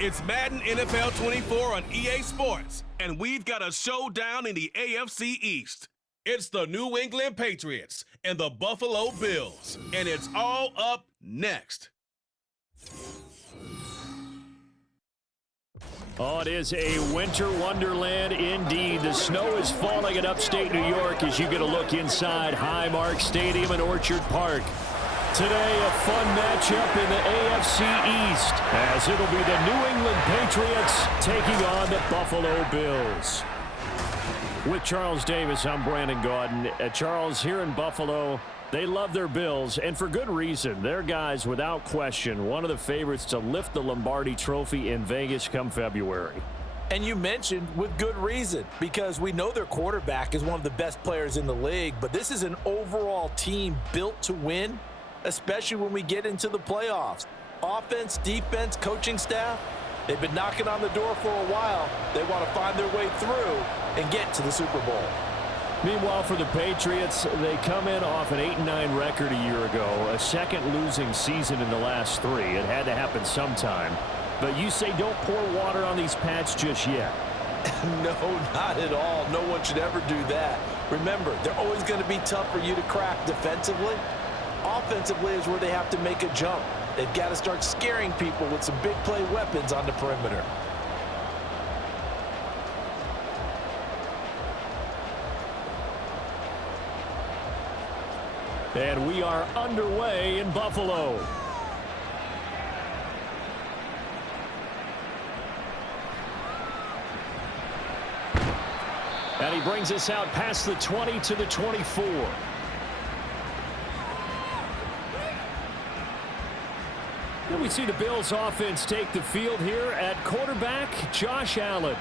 It's Madden NFL 24 on EA Sports, and we've got a showdown in the AFC East. It's the New England Patriots and the Buffalo Bills, and it's all up next. Oh, it is a winter wonderland indeed. The snow is falling in upstate New York as you get a look inside Highmark Stadium in Orchard Park. Today, a fun matchup in the AFC East, as it'll be the New England Patriots taking on the Buffalo Bills. With Charles Davis, I'm Brandon Gaudin. Charles, here in Buffalo, they love their Bills, and for good reason. Their guys, without question, one of the favorites to lift the Lombardi Trophy in Vegas come February. And you mentioned with good reason, because we know their quarterback is one of the best players in the league, but this is an overall team built to win, especially when we get into the playoffs. Offense, defense, coaching staff, they've been knocking on the door for a while. They want to find their way through and get to the Super Bowl. Meanwhile, for the Patriots, they come in off an 8-9 record a year ago, a second losing season in the last three. It had to happen sometime. But you say don't pour water on these Pats just yet. No, not at all. No one should ever do that. Remember, they're always going to be tough for you to crack defensively. Offensively is where they have to make a jump. They've got to start scaring people with some big play weapons on the perimeter. And we are underway in Buffalo. And he brings us out past the 20 to the 24. And we see the Bills offense take the field here at quarterback, Josh Allen.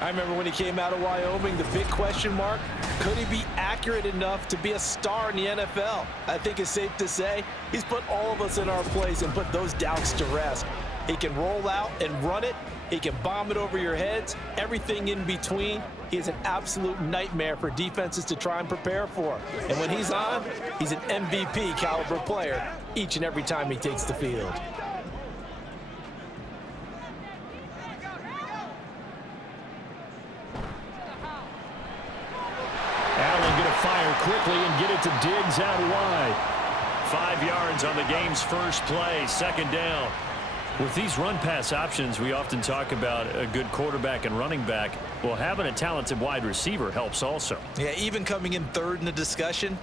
I remember when he came out of Wyoming, the big question mark, could he be accurate enough to be a star in the NFL? I think it's safe to say he's put all of us in our place and put those doubts to rest. He can roll out and run it. He can bomb it over your heads, everything in between. He is an absolute nightmare for defenses to try and prepare for. And when he's on, he's an MVP caliber player each and every time he takes the field. Quickly and get it to Diggs out wide. 5 yards on the game's first play, second down. With these run-pass options, we often talk about a good quarterback and running back. Well, having a talented wide receiver helps also. Yeah, even coming in third in the discussion,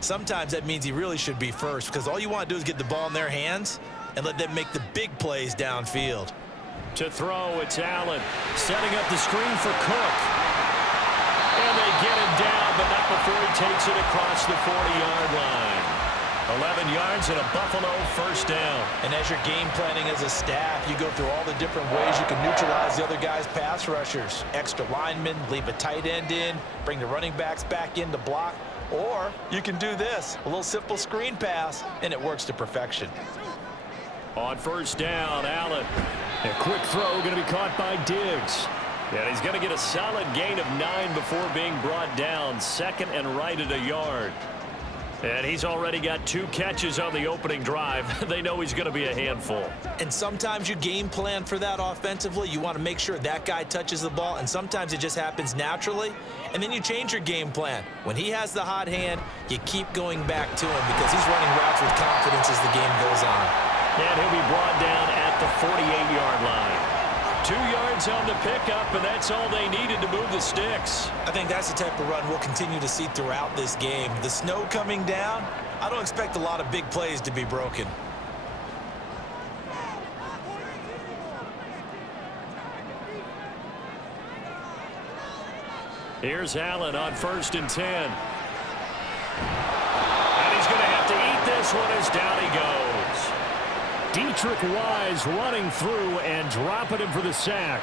sometimes that means he really should be first, because all you want to do is get the ball in their hands and let them make the big plays downfield. To throw, it's Allen setting up the screen for Cook. And they get him down, but not before he takes it across the 40-yard line. 11 yards and a Buffalo first down. And as you're game planning as a staff, you go through all the different ways you can neutralize the other guy's pass rushers. Extra linemen, leave a tight end in, bring the running backs back in to block. Or you can do this, a little simple screen pass, and it works to perfection. On first down, Allen. A quick throw going to be caught by Diggs. And he's going to get a solid gain of 9 before being brought down. Second and right at a yard. And he's already got 2 catches on the opening drive. They know he's going to be a handful. And sometimes you game plan for that offensively. You want to make sure that guy touches the ball, and sometimes it just happens naturally. And then you change your game plan. When he has the hot hand, you keep going back to him because he's running routes with confidence as the game goes on. And he'll be brought down at the 48-yard line. 2 yards on the pickup, and that's all they needed to move the sticks. I think that's the type of run we'll continue to see throughout this game. The snow coming down, I don't expect a lot of big plays to be broken. Here's Allen on 1st and 10. And he's going to have to eat this one as down he goes. Dietrich Wise running through and dropping him for the sack.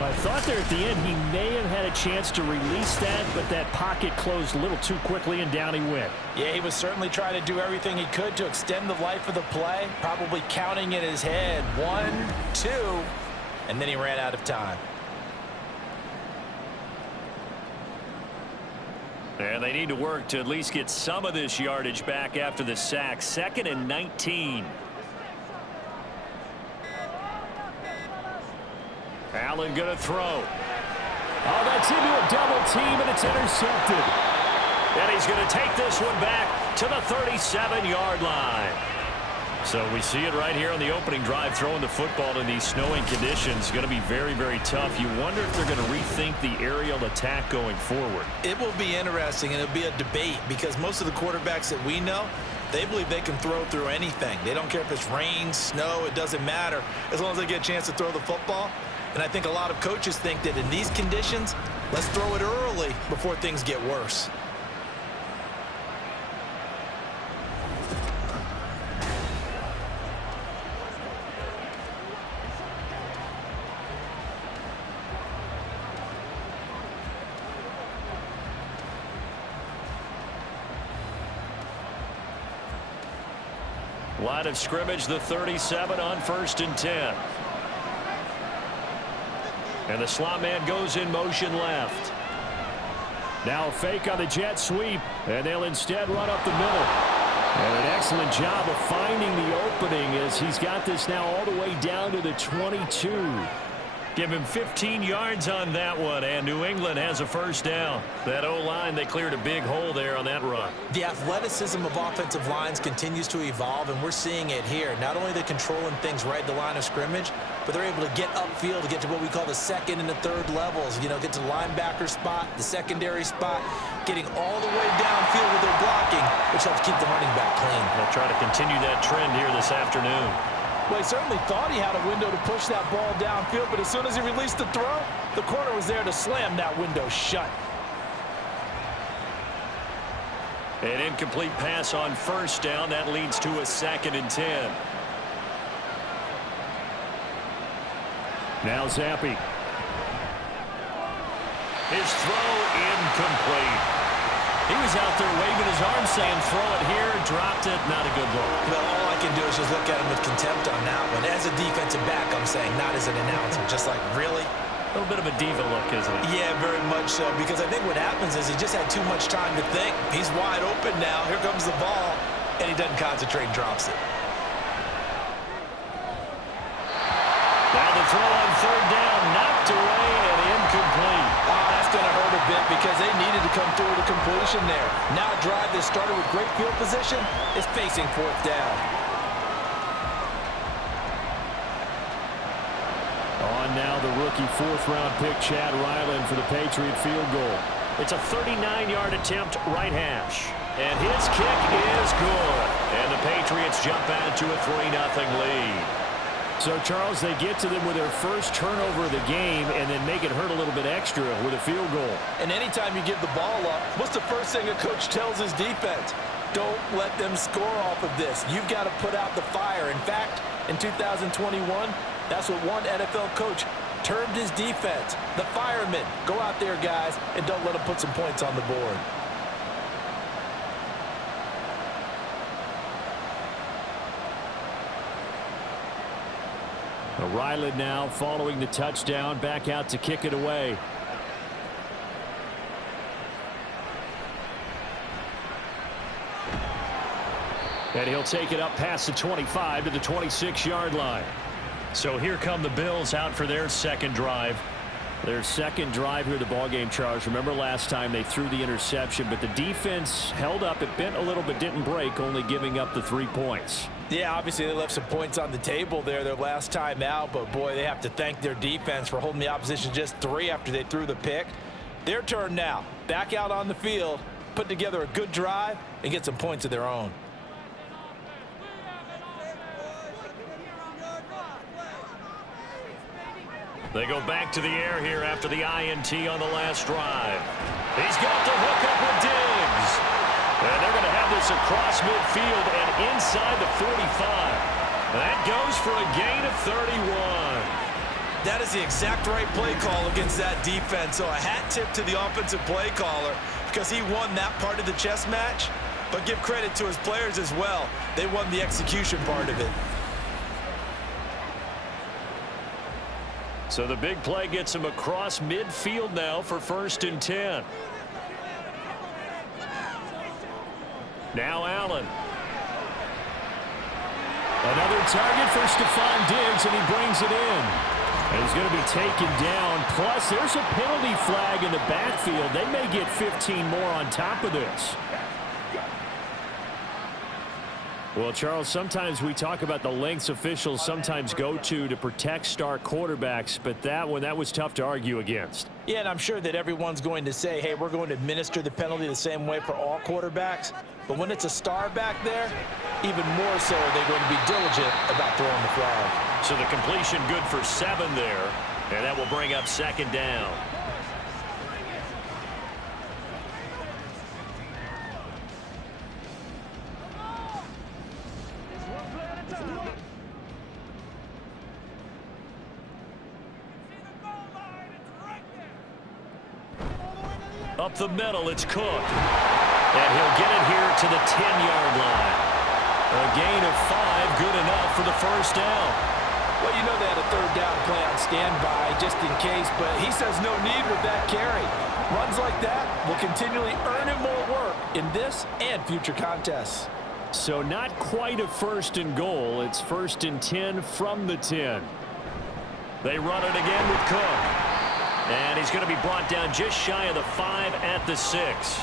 I thought there at the end he may have had a chance to release that, but that pocket closed a little too quickly and down he went. Yeah, he was certainly trying to do everything he could to extend the life of the play, probably counting in his head 1, 2, and then he ran out of time. And they need to work to at least get some of this yardage back after the sack. 2nd and 19. Allen going to throw. Oh, that's into a double team, and it's intercepted. And he's going to take this one back to the 37-yard line. So we see it right here on the opening drive, throwing the football in these snowing conditions. Going to be very, very tough. You wonder if they're going to rethink the aerial attack going forward. It will be interesting, and it'll be a debate because most of the quarterbacks that we know, they believe they can throw through anything. They don't care if it's rain, snow, it doesn't matter as long as they get a chance to throw the football. And I think a lot of coaches think that in these conditions, let's throw it early before things get worse. Line of scrimmage, the 37 on 1st and 10. And the slot man goes in motion left. Now a fake on the jet sweep, and they'll instead run up the middle. And an excellent job of finding the opening as he's got this now all the way down to the 22. Give him 15 yards on that one, and New England has a first down. That O-line, they cleared a big hole there on that run. The athleticism of offensive lines continues to evolve, and we're seeing it here. Not only are they controlling things right at the line of scrimmage, but they're able to get upfield to get to what we call the second and the third levels. You know, get to the linebacker spot, the secondary spot, getting all the way downfield with their blocking, which helps keep the running back clean. They'll try to continue that trend here this afternoon. Well, he certainly thought he had a window to push that ball downfield, but as soon as he released the throw, the corner was there to slam that window shut. An incomplete pass on first down. That leads to a 2nd and 10. Now Zappi. His throw incomplete. He was out there waving his arm saying throw it here, dropped it, not a good look. Well, all I can do is just look at him with contempt on that one. As a defensive back, I'm saying, not as an announcer. Just like, really? A little bit of a diva look, isn't it? Yeah, very much so, because I think what happens is he just had too much time to think. He's wide open now. Here comes the ball, and he doesn't concentrate and drops it. Now the throw on 3rd down, knocked away and incomplete. Oh, that's going to hurt a bit because they needed to come through with a completion there. Now a drive that started with great field position is facing 4th down. On now the rookie 4th-round pick, Chad Ryland, for the Patriot field goal. It's a 39-yard attempt, right hash. And his kick is good. And the Patriots jump out to a 3-0 lead. So, Charles, they get to them with their first turnover of the game and then make it hurt a little bit extra with a field goal. And anytime you give the ball up, what's the first thing a coach tells his defense? Don't let them score off of this. You've got to put out the fire. In fact, in 2021, that's what one NFL coach termed his defense. The firemen. Go out there, guys, and don't let them put some points on the board. Ryland now following the touchdown, back out to kick it away. And he'll take it up past the 25 to the 26-yard line. So here come the Bills out for their second drive. Their second drive here of the ballgame, Charles. Remember last time they threw the interception, but the defense held up. It bent a little but didn't break, only giving up the 3 points. Yeah, obviously they left some points on the table there their last time out, but boy, they have to thank their defense for holding the opposition just 3 after they threw the pick. Their turn now. Back out on the field, put together a good drive, and get some points of their own. They go back to the air here after the INT on the last drive. He's got the hook up with Diggs. And they're going to have this across midfield and inside the 45. That goes for a gain of 31. That is the exact right play call against that defense. So a hat tip to the offensive play caller because he won that part of the chess match. But give credit to his players as well. They won the execution part of it. So the big play gets him across midfield now for 1st and 10. Now Allen. Another target for Stephon Diggs, and he brings it in. And he's going to be taken down. Plus, there's a penalty flag in the backfield. They may get 15 more on top of this. Well, Charles, sometimes we talk about the lengths officials sometimes go to protect star quarterbacks, but that was tough to argue against. Yeah, and I'm sure that everyone's going to say, hey, we're going to administer the penalty the same way for all quarterbacks. But when it's a star back there, even more so are they going to be diligent about throwing the flag. So the completion good for 7 there, and that will bring up 2nd down. Up the middle, it's Cook. And he'll get it here to the 10-yard line. A gain of 5, good enough for the 1st down. Well, you know they had a 3rd down play on standby just in case, but he says no need with that carry. Runs like that will continually earn him more work in this and future contests. So not quite a 1st and goal. It's 1st and 10 from the 10. They run it again with Cook. And he's going to be brought down just shy of the 5 at the 6.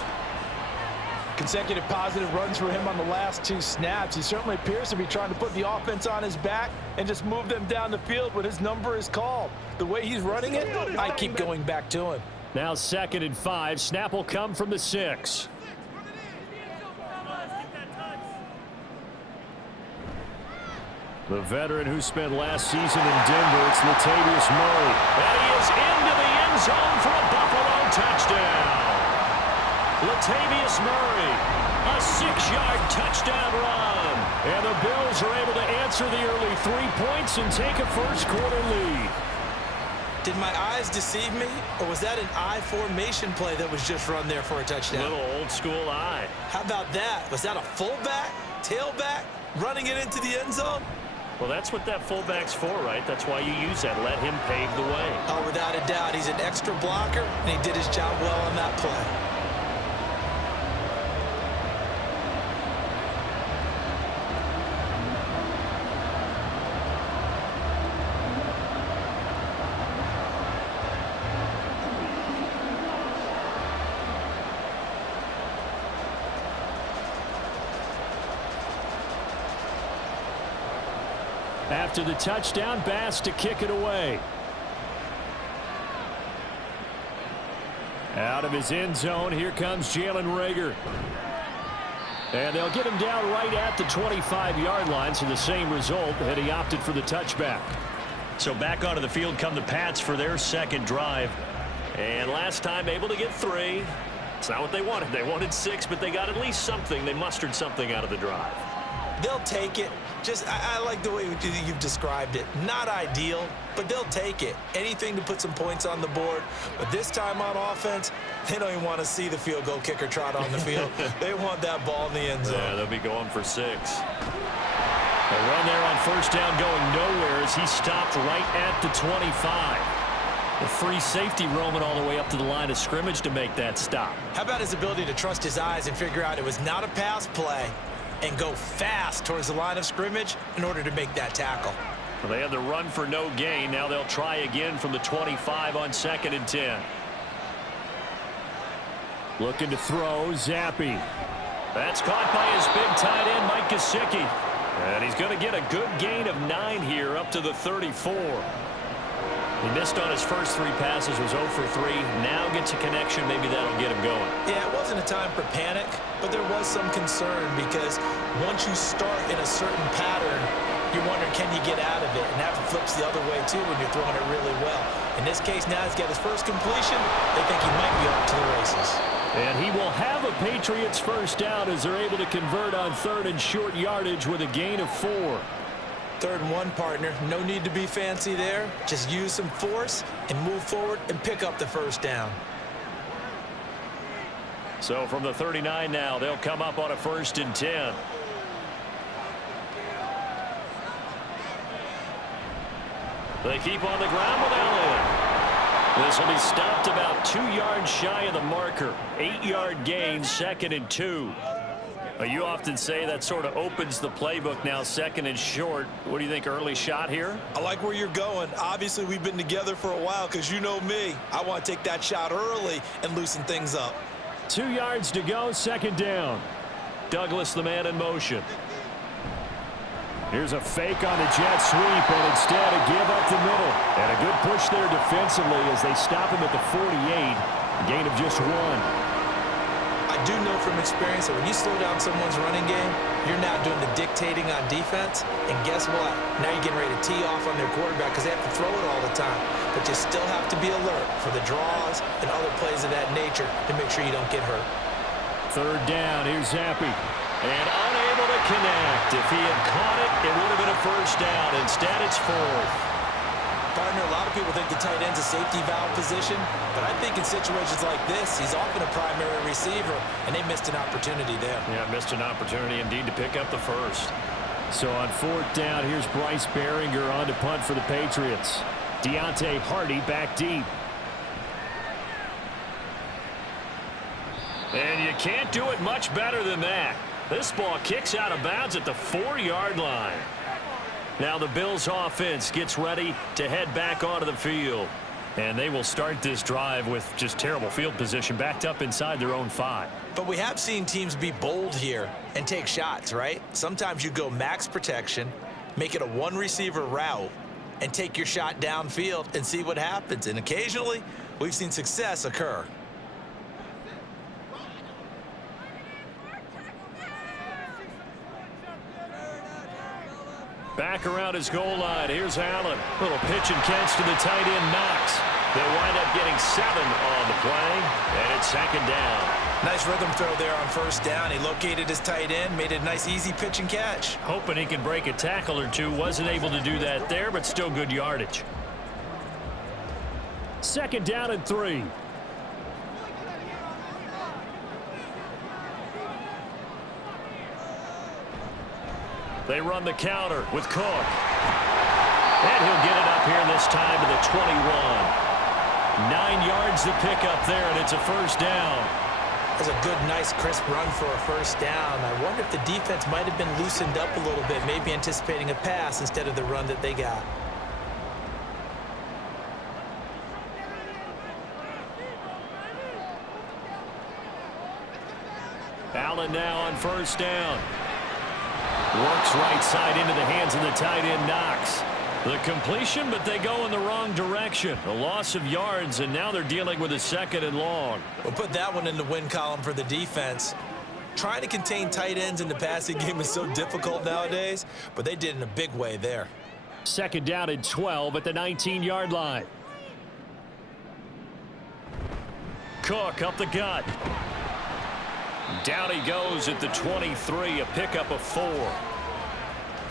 Consecutive positive runs for him on the last 2 snaps. He certainly appears to be trying to put the offense on his back and just move them down the field when his number is called. The way he's running it, I keep going back to him. Now 2nd and 5. Snap will come from the 6. The veteran who spent last season in Denver, it's Latavius Murray. And he is into the end zone for a Buffalo touchdown. Latavius Murray, a 6-yard touchdown run. And the Bills are able to answer the early 3 points and take a 1st quarter lead. Did my eyes deceive me, or was that an I formation play that was just run there for a touchdown? Little old school eye. How about that? Was that a fullback, tailback, running it into the end zone? Well, that's what that fullback's for, right? That's why you use that. Let him pave the way. Oh, without a doubt. He's an extra blocker, and he did his job well on that play. After the touchdown, Bass to kick it away. Out of his end zone, here comes Jalen Reagor. And they'll get him down right at the 25-yard line, so the same result had he opted for the touchback. So back onto the field come the Pats for their 2nd drive. And last time able to get 3. It's not what they wanted. They wanted 6, but they got at least something. They mustered something out of the drive. They'll take it. I like the way you've described it. Not ideal, but they'll take it. Anything to put some points on the board. But this time on offense, they don't even want to see the field goal kicker trot on the field. They want that ball in the end zone. Yeah, they'll be going for 6. A run there on 1st down going nowhere as he stopped right at the 25. The free safety roaming all the way up to the line of scrimmage to make that stop. How about his ability to trust his eyes and figure out it was not a pass play and go fast towards the line of scrimmage in order to make that tackle. Well, they had the run for no gain. Now they'll try again from the 25 on 2nd and 10. Looking to throw, Zappi. That's caught by his big tight end, Mike Gesicki. And he's going to get a good gain of 9 here up to the 34. He missed on his first 3 passes, was 0 for 3. Now gets a connection. Maybe that'll get him going. Yeah, it wasn't a time for panic, but there was some concern because once you start in a certain pattern, you're wondering, can you get out of it? And that flips the other way, too, when you're throwing it really well. In this case, now he's got his first completion. They think he might be off to the races. And he will have a Patriots 1st down as they're able to convert on 3rd and short yardage with a gain of 4. 3rd and 1, partner. No need to be fancy there. Just use some force and move forward and pick up the 1st down. So from the 39 now, they'll come up on a 1st and 10. They keep on the ground with Elliott. This will be stopped about 2 yards shy of the marker. 8-yard gain, 2nd and 2. You often say that sort of opens the playbook now, second and short. What do you think, early shot here? I like where you're going. Obviously, we've been together for a while because you know me. I want to take that shot early and loosen things up. 2 yards to go, second down. Douglas, the man in motion. Here's a fake on the jet sweep, and instead a give up the middle. And a good push there defensively as they stop him at the 48. Gain of just 1. I do know from experience that when you slow down someone's running game, you're now doing the dictating on defense. And guess what? Now you're getting ready to tee off on their quarterback because they have to throw it all the time. But you still have to be alert for the draws and other plays of that nature to make sure you don't get hurt. Third down, here's Zappy. And unable to connect. If he had caught it, it would have been a first down. Instead, it's fourth. Partner, a lot of people think the tight end's a safety valve position, but I think in situations like this, he's often a primary receiver, and they missed an opportunity there. Yeah, missed an opportunity indeed to pick up the first. So on fourth down, here's Bryce Behringer on to punt for the Patriots. Deontay Hardy back deep. And you can't do it much better than that. This ball kicks out of bounds at the 4-yard line. Now the Bills offense gets ready to head back onto the field. And they will start this drive with just terrible field position backed up inside their own 5. But we have seen teams be bold here and take shots, right? Sometimes you go max protection, make it a one-receiver route, and take your shot downfield and see what happens. And occasionally, we've seen success occur. Back around his goal line. Here's Allen. Little pitch and catch to the tight end, Knox. They wind up getting 7 on the play, and it's second down. Nice rhythm throw there on first down. He located his tight end, made a nice easy pitch and catch. Hoping he can break a tackle or two. Wasn't able to do that there, but still good yardage. Second down and 3. They run the counter with Cook. And he'll get it up here this time to the 21. 9 yards to pick up there, and it's a first down. That's a good, nice, crisp run for a first down. I wonder if the defense might have been loosened up a little bit, maybe anticipating a pass instead of the run that they got. Allen now on first down. Works right side into the hands of the tight end, Knox. The completion, but they go in the wrong direction. A loss of yards, and now they're dealing with a second and long. We'll put that one in the win column for the defense. Trying to contain tight ends in the passing game is so difficult nowadays, but they did in a big way there. Second down and 12 at the 19-yard line. Cook up the gut. Down he goes at the 23, a pickup of 4.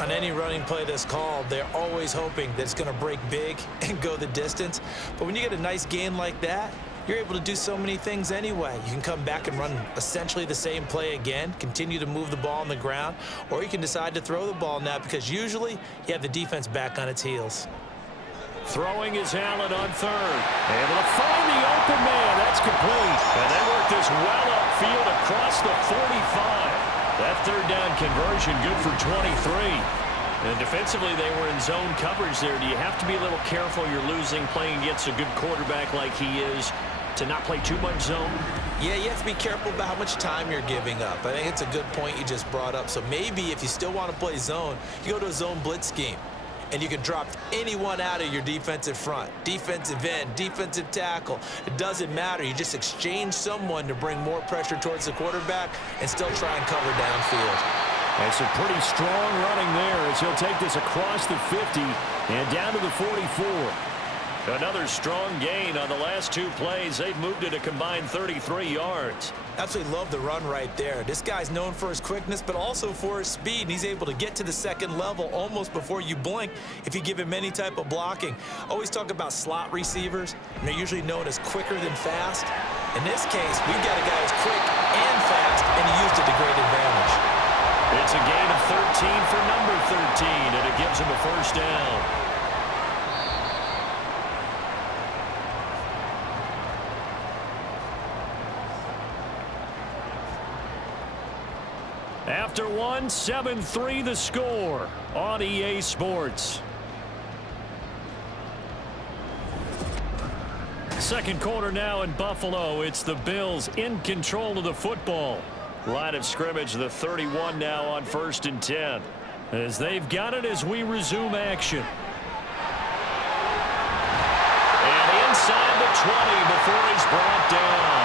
On any running play that's called, they're always hoping that it's going to break big and go the distance. But when you get a nice gain like that, you're able to do so many things anyway. You can come back and run essentially the same play again, continue to move the ball on the ground, or you can decide to throw the ball now because usually you have the defense back on its heels. Throwing is Allen on third. Able to find the open man. That's complete. And they work this well upfield across the 45. That third down conversion good for 23. And defensively, they were in zone coverage there. Do you have to be a little careful? You're losing playing against a good quarterback like he is to not play too much zone? Yeah, you have to be careful about how much time you're giving up. I think it's a good point you just brought up. So maybe if you still want to play zone, you go to a zone blitz scheme. And you can drop anyone out of your defensive front, defensive end, defensive tackle. It doesn't matter. You just exchange someone to bring more pressure towards the quarterback and still try and cover downfield. That's a pretty strong running there as he'll take this across the 50 and down to the 44. Another strong gain on the last 2 plays. They've moved it a combined 33 yards. Absolutely love the run right there. This guy's known for his quickness, but also for his speed. And he's able to get to the second level almost before you blink if you give him any type of blocking. Always talk about slot receivers, and they're usually known as quicker than fast. In this case, we've got a guy who's quick and fast, and he used it to great advantage. It's a gain of 13 for number 13, and it gives him a first down. After one, 7-3 the score on EA Sports. Second quarter now in Buffalo. It's the Bills in control of the football. Line of scrimmage, the 31 now on 1st and 10. As they've got it as we resume action. And inside the 20 before he's brought down.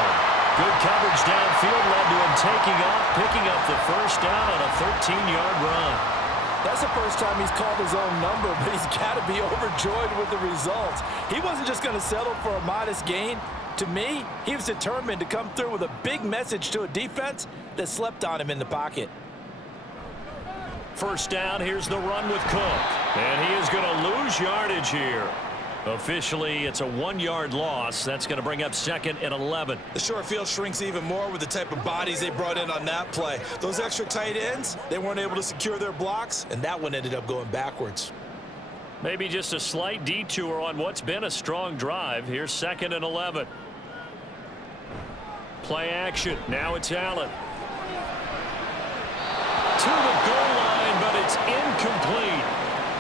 Good coverage downfield led to him taking off, picking up the first down on a 13-yard run. That's the first time he's called his own number, but he's got to be overjoyed with the results. He wasn't just going to settle for a modest gain. To me, he was determined to come through with a big message to a defense that slept on him in the pocket. First down, here's the run with Cook. And he is going to lose yardage here. Officially, it's a 1-yard loss. That's going to bring up 2nd and 11. The short field shrinks even more with the type of bodies they brought in on that play. Those extra tight ends, they weren't able to secure their blocks, and that one ended up going backwards. Maybe just a slight detour on what's been a strong drive. Here's 2nd and 11. Play action. Now it's Allen. To the goal line, but it's incomplete.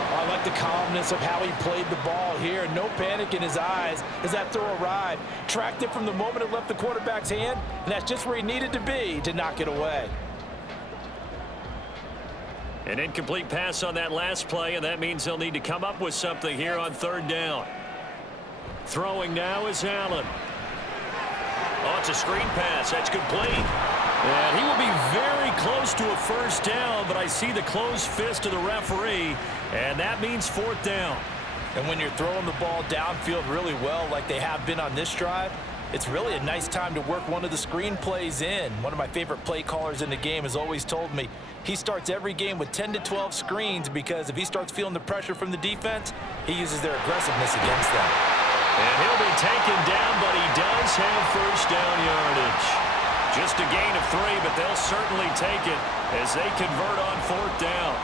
I like the calmness of how he played the ball here. No panic in his eyes as that throw arrived. Tracked it from the moment it left the quarterback's hand, and that's just where he needed to be to knock it away. An incomplete pass on that last play, and that means they'll need to come up with something here on 3rd down. Throwing now is Allen. Oh, it's a screen pass. That's complete. And he will be very close to a first down, but I see the closed fist of the referee, and that means 4th down. And when you're throwing the ball downfield really well like they have been on this drive, it's really a nice time to work one of the screen plays in. One of my favorite play callers in the game has always told me he starts every game with 10 to 12 screens because if he starts feeling the pressure from the defense, he uses their aggressiveness against them. And he'll be taken down, but he does have first down yardage. Just a gain of 3, but they'll certainly take it as they convert on 4th down.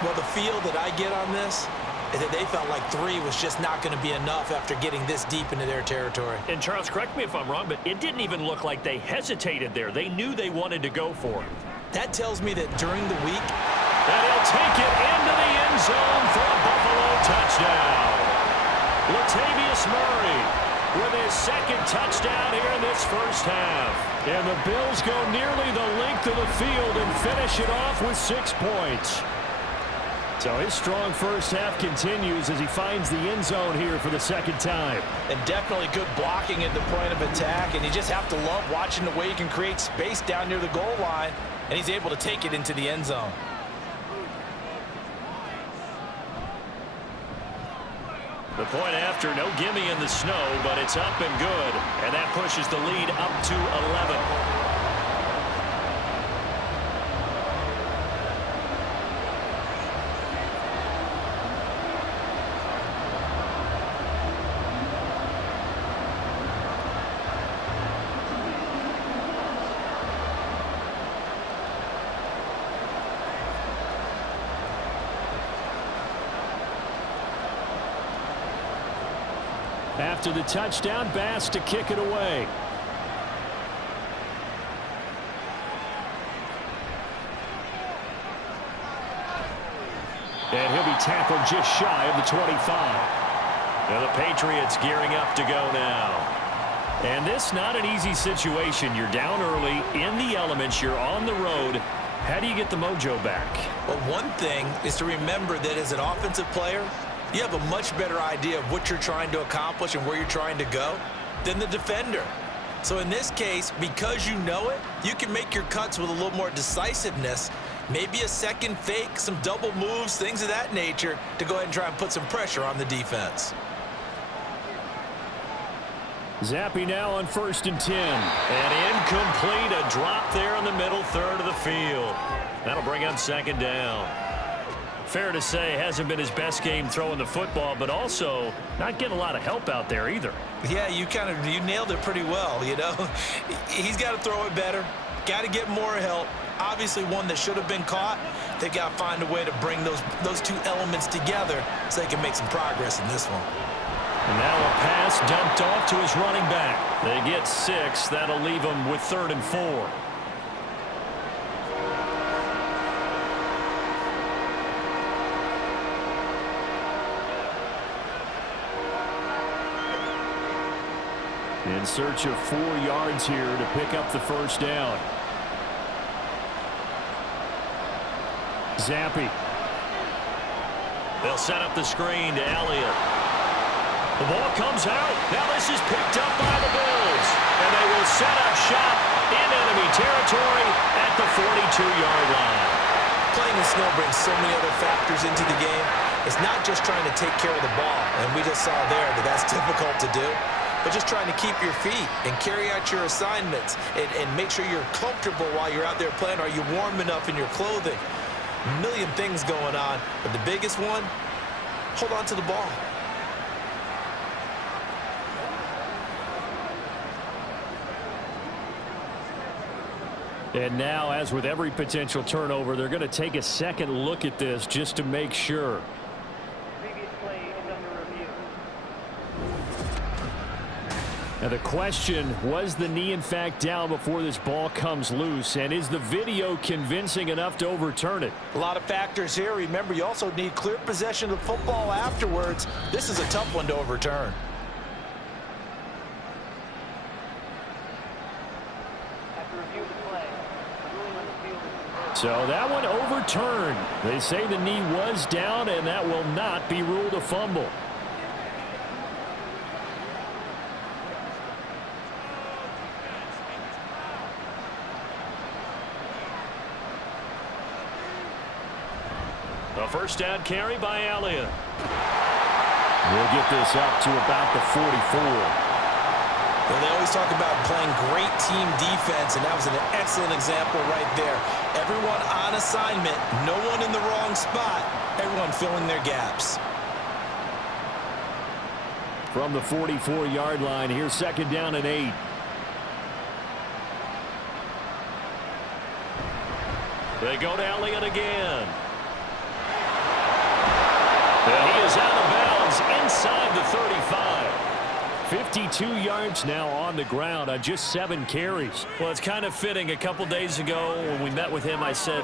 Well, the feel that I get on this is that they felt like 3 was just not going to be enough after getting this deep into their territory. And Charles, correct me if I'm wrong, but it didn't even look like they hesitated there. They knew they wanted to go for it. That tells me that during the week, and he'll take it into the end zone for a Buffalo touchdown. Latavius Murray with his 2nd touchdown here in this first half. And the Bills go nearly the length of the field and finish it off with 6 points. So his strong first half continues as he finds the end zone here for the 2nd time. And definitely good blocking at the point of attack, and you just have to love watching the way he can create space down near the goal line, and he's able to take it into the end zone. The point after, no gimme in the snow, but it's up and good. And that pushes the lead up to 11. After the touchdown, Bass to kick it away. And he'll be tackled just shy of the 25. Now the Patriots gearing up to go now. And this not an easy situation. You're down early, in the elements, you're on the road. How do you get the mojo back? Well, one thing is to remember that as an offensive player, you have a much better idea of what you're trying to accomplish and where you're trying to go than the defender. So in this case, because you know it, you can make your cuts with a little more decisiveness, maybe a second fake, some double moves, things of that nature to go ahead and try and put some pressure on the defense. Zappy now on 1st and 10. And incomplete, a drop there in the middle third of the field. That'll bring up 2nd down. Fair to say, hasn't been his best game throwing the football, but also not getting a lot of help out there either. Yeah, you nailed it pretty well, you know. He's got to throw it better, got to get more help. Obviously one that should have been caught. They got to find a way to bring those two elements together so they can make some progress in this one. And now a pass dumped off to his running back. They get 6. That'll leave them with 3rd and 4. In search of 4 yards here to pick up the first down. Zappi. They'll set up the screen to Elliott. The ball comes out. Now this is picked up by the Bills. And they will set up shop in enemy territory at the 42-yard line. Playing in snow brings so many other factors into the game. It's not just trying to take care of the ball, and we just saw there that that's difficult to do, but just trying to keep your feet and carry out your assignments and make sure you're comfortable while you're out there playing. Are you warm enough in your clothing? A million things going on, but the biggest one, hold on to the ball. And now, as with every potential turnover, they're going to take a second look at this just to make sure. Previous play is under review. Now the question, was the knee in fact down before this ball comes loose? And is the video convincing enough to overturn it? A lot of factors here. Remember, you also need clear possession of the football afterwards. This is a tough one to overturn. So that one overturned. They say the knee was down, and that will not be ruled a fumble. A first down carry by Elliott. We'll get this up to about the 44. Well, they always talk about playing great team defense, and that was an excellent example right there. Everyone on assignment, no one in the wrong spot, everyone filling their gaps. From the 44-yard line, here's second down and 8. They go to Elliott again. And he is out of bounds inside the 35. 52 yards now on the ground on just 7 carries. Well, it's kind of fitting. A couple days ago when we met with him, I said,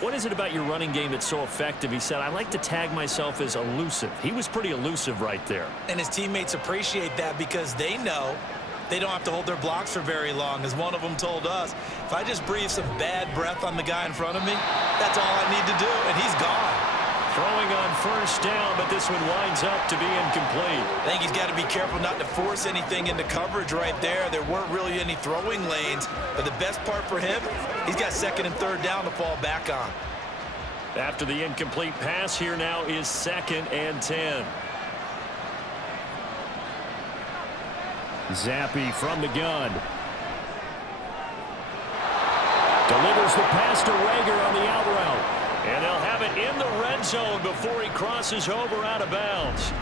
what is it about your running game that's so effective? He said, I like to tag myself as elusive. He was pretty elusive right there. And his teammates appreciate that because they know they don't have to hold their blocks for very long. As one of them told us, if I just breathe some bad breath on the guy in front of me, that's all I need to do, and he's gone. Throwing on first down, but this one winds up to be incomplete. I think he's got to be careful not to force anything into coverage right there. There weren't really any throwing lanes, but the best part for him, he's got second and third down to fall back on. After the incomplete pass, here now is second and 10. Zappi from the gun. Delivers the pass to Rager on the out route. And they'll have it in the red zone before he crosses over out of bounds.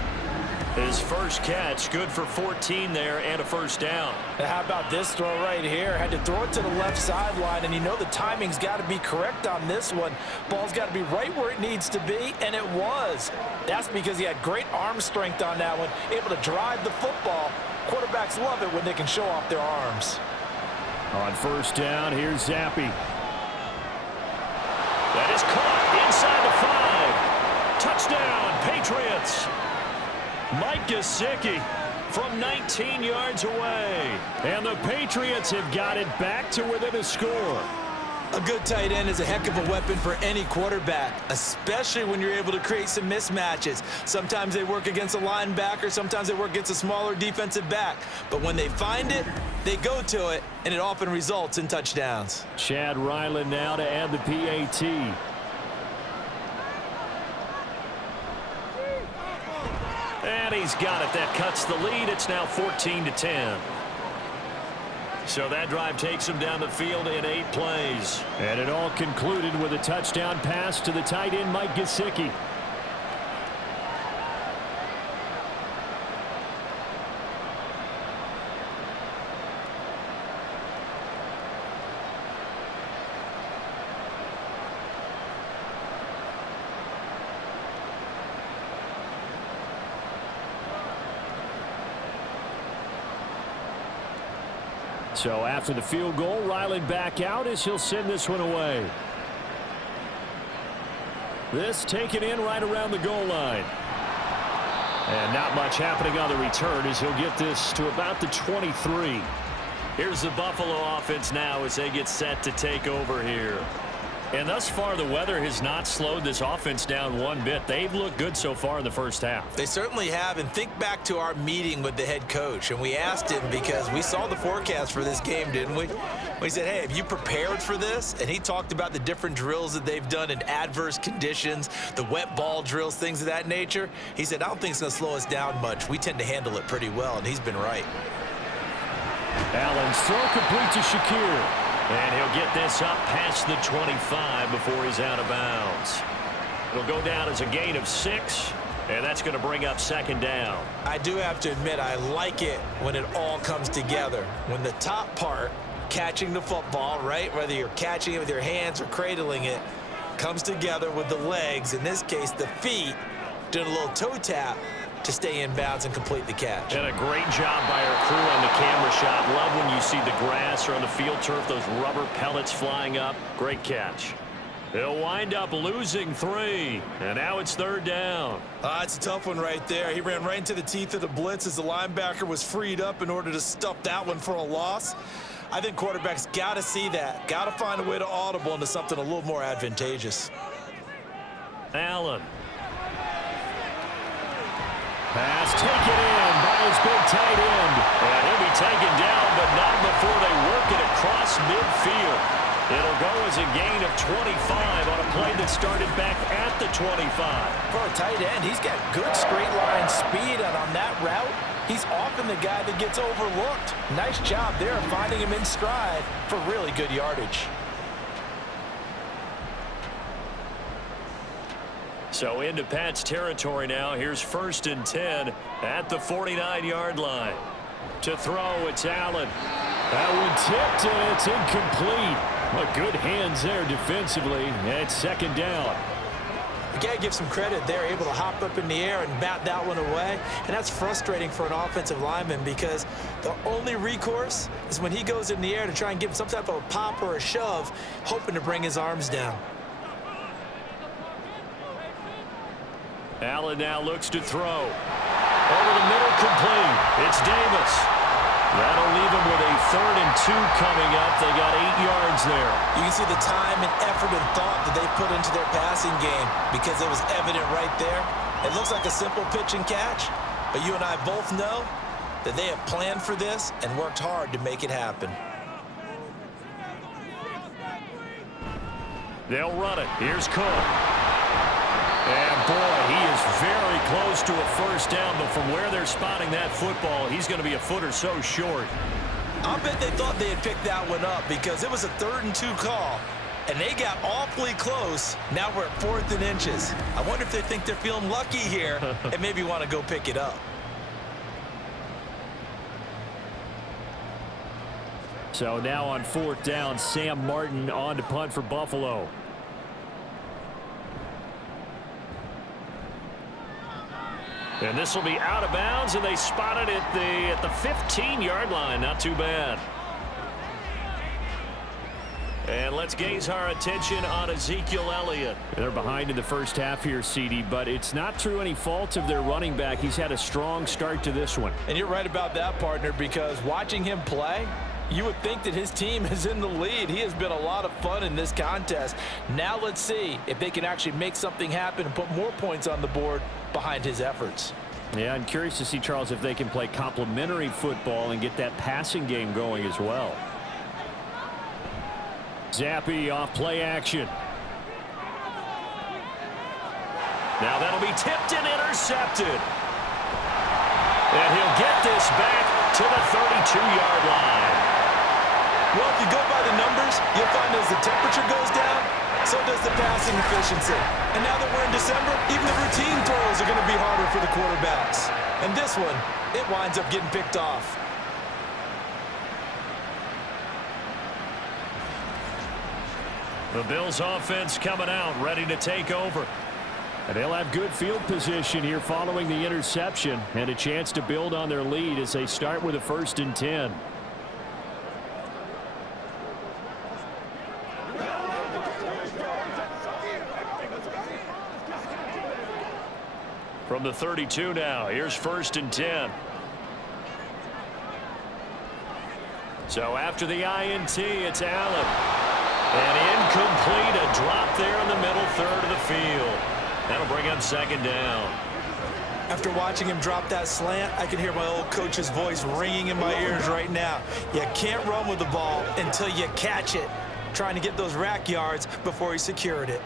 His first catch, good for 14 there and a first down. Now how about this throw right here? Had to throw it to the left sideline, and you know the timing's got to be correct on this one. Ball's got to be right where it needs to be, and it was. That's because he had great arm strength on that one, able to drive the football. Quarterbacks love it when they can show off their arms. On first down, here's Zappi. That is caught inside the 5. Touchdown, Patriots. Mike Gesicki from 19 yards away. And the Patriots have got it back to within a score. A good tight end is a heck of a weapon for any quarterback, especially when you're able to create some mismatches. Sometimes they work against a linebacker, sometimes they work against a smaller defensive back. But when they find it, they go to it, and it often results in touchdowns. Chad Ryland now to add the PAT. And he's got it. That cuts the lead. It's now 14-10. So that drive takes him down the field in 8 plays. And it all concluded with a touchdown pass to the tight end, Mike Gesicki. So after the field goal, Ryland back out as he'll send this one away. This taken in right around the goal line. And not much happening on the return as he'll get this to about the 23. Here's the Buffalo offense now as they get set to take over here. And thus far, the weather has not slowed this offense down one bit. They've looked good so far in the first half. They certainly have. And think back to our meeting with the head coach. And we asked him, because we saw the forecast for this game, didn't we? We said, hey, have you prepared for this? And he talked about the different drills that they've done in adverse conditions, the wet ball drills, things of that nature. He said, I don't think it's going to slow us down much. We tend to handle it pretty well, and he's been right. Allen's throw complete to Shakir. And he'll get this up past the 25 before he's out of bounds. It'll go down as a gain of 6, and that's going to bring up second down. I do have to admit, I like it when it all comes together. When the top part, catching the football, right, whether you're catching it with your hands or cradling it, comes together with the legs, in this case the feet, doing a little toe tap to stay in bounds and complete the catch. And a great job by our crew on the camera shot. Love when you see the grass or on the field turf, those rubber pellets flying up. Great catch. They'll wind up losing 3, and now it's third down. It's a tough one right there. He ran right into the teeth of the blitz as the linebacker was freed up in order to stuff that one for a loss. I think quarterbacks got to see that. Got to find a way to audible into something a little more advantageous. Allen. Pass taken in by his big tight end. And he'll be taken down, but not before they work it across midfield. It'll go as a gain of 25 on a play that started back at the 25. For a tight end, he's got good straight line speed, and on that route, he's often the guy that gets overlooked. Nice job there finding him in stride for really good yardage. So into Pat's territory now. Here's 1st and 10 at the 49-yard line. To throw, it's Allen. That one tipped, and it's incomplete. But good hands there defensively. It's second down. You got to give some credit there, able to hop up in the air and bat that one away. And that's frustrating for an offensive lineman, because the only recourse is when he goes in the air to try and give some type of a pop or a shove, hoping to bring his arms down. Allen now looks to throw. Over the middle, complete. It's Davis. That'll leave him with a 3rd and 2 coming up. They got 8 yards there. You can see the time and effort and thought that they put into their passing game, because it was evident right there. It looks like a simple pitch and catch, but you and I both know that they have planned for this and worked hard to make it happen. They'll run it. Here's Cook. And boy, he is very close to a first down, but from where they're spotting that football, he's going to be a foot or so short. I'll bet they thought they had picked that one up, because it was a 3rd and 2 call, and they got awfully close. Now we're at 4th and inches. I wonder if they think they're feeling lucky here and maybe want to go pick it up. So now on 4th down, Sam Martin on to punt for Buffalo. And this will be out of bounds, and they spotted it at the 15-yard line. Not too bad. And let's gaze our attention on Ezekiel Elliott. They're behind in the first half here, CD, but it's not through any fault of their running back. He's had a strong start to this one. And you're right about that, partner, because watching him play, you would think that his team is in the lead. He has been a lot of fun in this contest. Now let's see if they can actually make something happen and put more points on the board behind his efforts. Yeah, I'm curious to see, Charles, if they can play complementary football and get that passing game going as well. Zappi off play action. Now that'll be tipped and intercepted. And he'll get this back to the 32-yard line. Well, if you go by the numbers, you'll find as the temperature goes down, so does the passing efficiency. And now that we're in December, even the routine throws are going to be harder for the quarterbacks. And this one, it winds up getting picked off. The Bills offense coming out, ready to take over. And they'll have good field position here following the interception, and a chance to build on their lead as they start with a 1st and 10. From the 32 now, here's 1st and 10. So after the INT, it's Allen. And incomplete, a drop there in the middle third of the field. That'll bring up 2nd down. After watching him drop that slant, I can hear my old coach's voice ringing in my ears right now. You can't run with the ball until you catch it. Trying to get those rack yards before he secured it.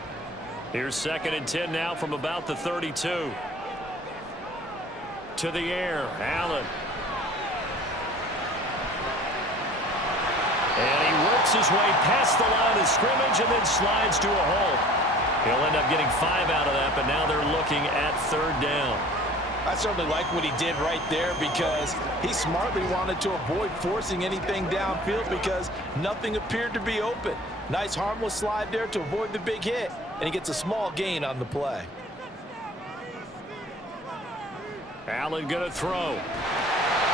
Here's 2nd and 10 now from about the 32. To the air, Allen. And he works his way past the line of scrimmage and then slides to a halt. He'll end up getting 5 out of that, but now they're looking at 3rd down. I certainly like what he did right there because he smartly wanted to avoid forcing anything downfield because nothing appeared to be open. Nice harmless slide there to avoid the big hit, and he gets a small gain on the play. Allen going to throw.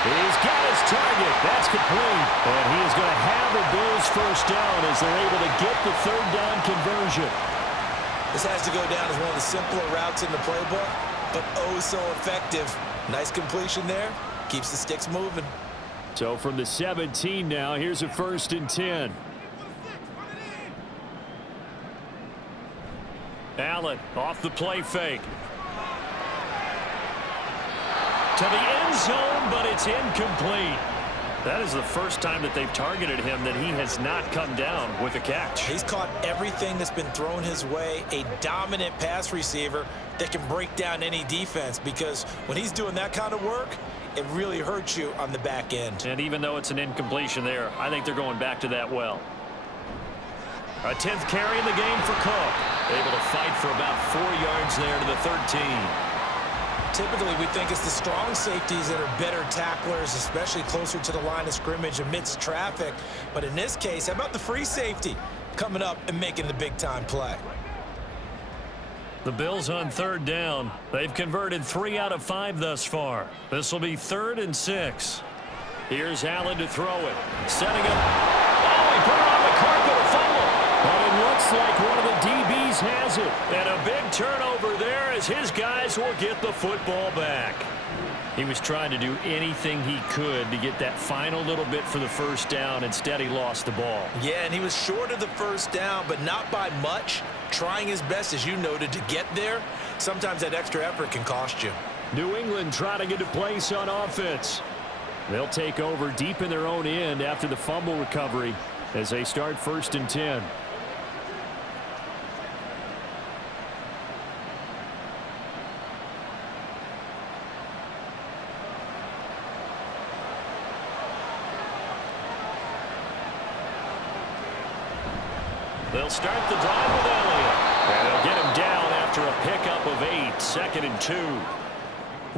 He's got his target. That's complete. And he is going to have the Bills 1st down as they're able to get the 3rd down conversion. This has to go down as one of the simpler routes in the playbook, but oh so effective. Nice completion there. Keeps the sticks moving. So from the 17 now, here's a 1st and 10. Allen off the play fake. To the end zone, but it's incomplete. That is the first time that they've targeted him that he has not come down with a catch. He's caught everything that's been thrown his way. A dominant pass receiver that can break down any defense because when he's doing that kind of work, it really hurts you on the back end. And even though it's an incompletion there, I think they're going back to that well. A 10th carry in the game for Cook. Able to fight for about 4 yards there to the 13. Typically, we think it's the strong safeties that are better tacklers, especially closer to the line of scrimmage amidst traffic. But in this case, how about the free safety coming up and making the big-time play? The Bills on 3rd down. They've converted 3 out of 5 thus far. This will be 3rd and 6. Here's Allen to throw it. Setting up. Oh, he put it on the carpet, a fumble. But it looks like one of the DBs has it. And a big turnover there as his guys will get the football back. He was trying to do anything he could to get that final little bit for the 1st down. Instead, he lost the ball. Yeah, and he was short of the 1st down, but not by much. Trying his best, as you noted, to get there. Sometimes that extra effort can cost you. New England trying to get a place on offense. They'll take over deep in their own end after the fumble recovery as they start 1st and 10. They'll start the drive with Elliott. And they'll get him down after a pickup of 8, 2nd and 2.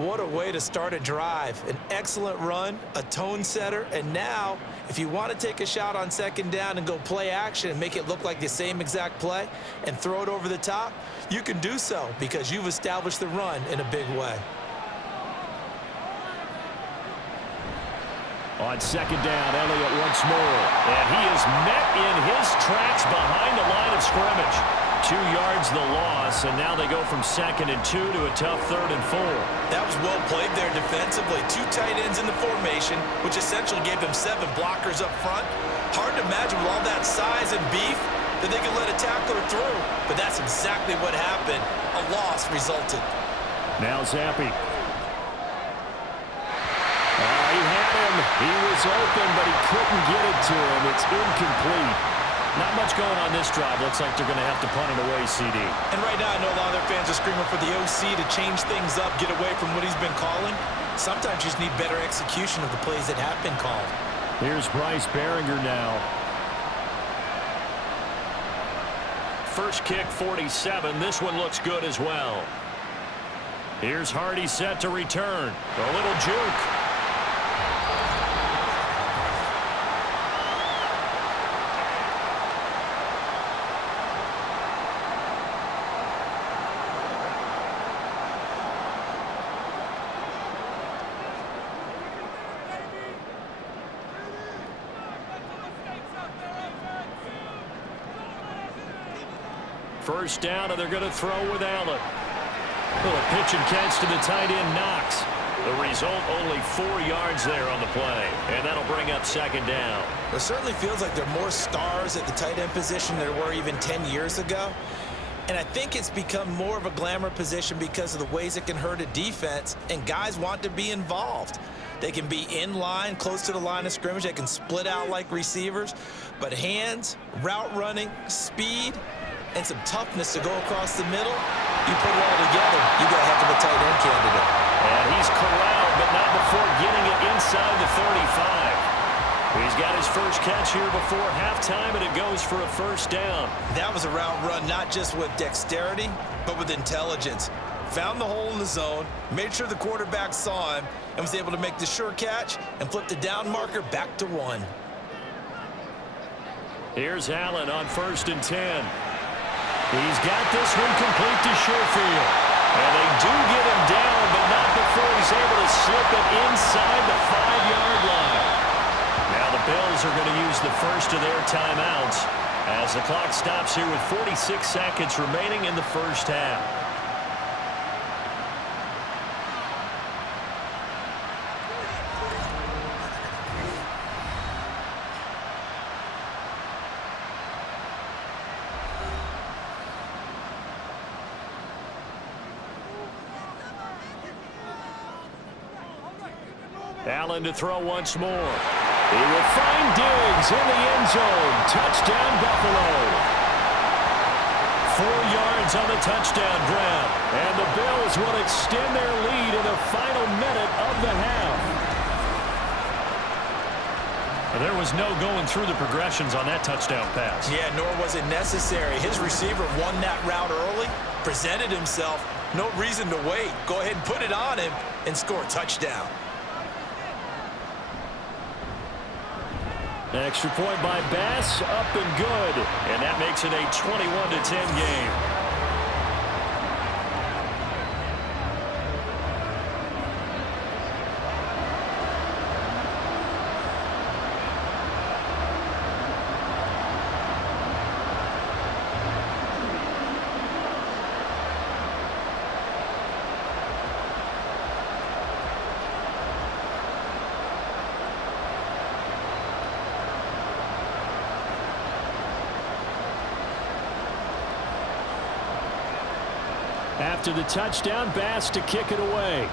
What a way to start a drive. An excellent run, a tone setter, and now if you want to take a shot on 2nd down and go play action and make it look like the same exact play and throw it over the top, you can do so because you've established the run in a big way. On 2nd down, Elliott once more. And he is met in his tracks behind the line of scrimmage. 2 yards the loss, and now they go from 2nd and 2 to a tough 3rd and 4. That was well played there defensively. 2 tight ends in the formation, which essentially gave them 7 blockers up front. Hard to imagine with all that size and beef that they could let a tackler through, but that's exactly what happened. A loss resulted. Now Zappi. He had him. He was open, but he couldn't get it to him. It's incomplete. Not much going on this drive. Looks like they're going to have to punt it away, CD. And right now, I know a lot of their fans are screaming for the OC to change things up, get away from what he's been calling. Sometimes you just need better execution of the plays that have been called. Here's Bryce Behringer now. First kick, 47. This one looks good as well. Here's Hardy set to return. A little juke. First down, and they're going to throw with Allen. Little pitch and catch to the tight end, Knox. The result, only 4 yards there on the play, and that'll bring up second down. It certainly feels like there are more stars at the tight end position than there were even 10 years ago. And I think it's become more of a glamour position because of the ways it can hurt a defense, and guys want to be involved. They can be in line, close to the line of scrimmage. They can split out like receivers. But hands, route running, speed, and some toughness to go across the middle, you put it all together, you got a heck of a tight end candidate. And he's corralled, but not before getting it inside the 35. He's got his first catch here before halftime, and it goes for a first down. That was a route run not just with dexterity, but with intelligence. Found the hole in the zone, made sure the quarterback saw him, and was able to make the sure catch and flip the down marker back to 1. Here's Allen on 1st and 10. He's got this one complete to Sherfield. And they do get him down, but not before he's able to slip it inside the 5-yard line. Now the Bills are going to use the first of their timeouts as the clock stops here with 46 seconds remaining in the first half. Allen to throw once more. He will find Diggs in the end zone. Touchdown, Buffalo. 4 yards on the touchdown grab. And the Bills will extend their lead in the final minute of the half. There was no going through the progressions on that touchdown pass. Yeah, nor was it necessary. His receiver won that route early, presented himself. No reason to wait. Go ahead and put it on him and score a touchdown. Extra point by Bass, up and good. And that makes it a 21-10 game. After the touchdown, Bass to kick it away.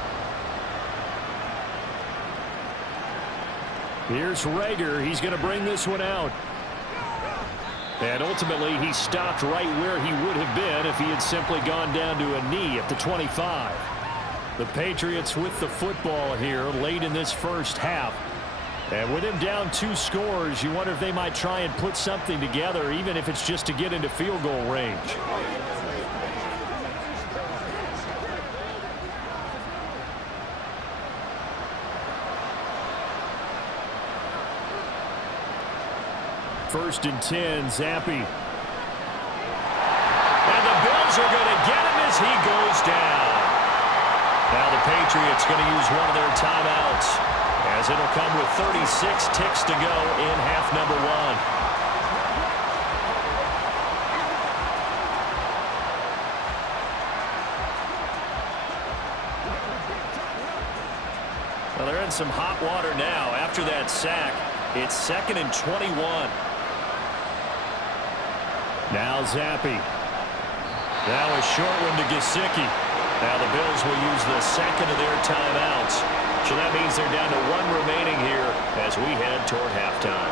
Here's Rager. He's going to bring this one out. And ultimately, he stopped right where he would have been if he had simply gone down to a knee at the 25. The Patriots with the football here late in this first half. And with him down 2 scores, you wonder if they might try and put something together, even if it's just to get into field goal range. First and 10, Zappi. And the Bills are going to get him as he goes down. Now the Patriots going to use one of their timeouts as it'll come with 36 ticks to go in half number 1. Well, they're in some hot water now after that sack. It's 2nd and 21. Now Zappi. Now a short one to Gesicki. Now the Bills will use the second of their timeouts. So that means they're down to 1 remaining here as we head toward halftime.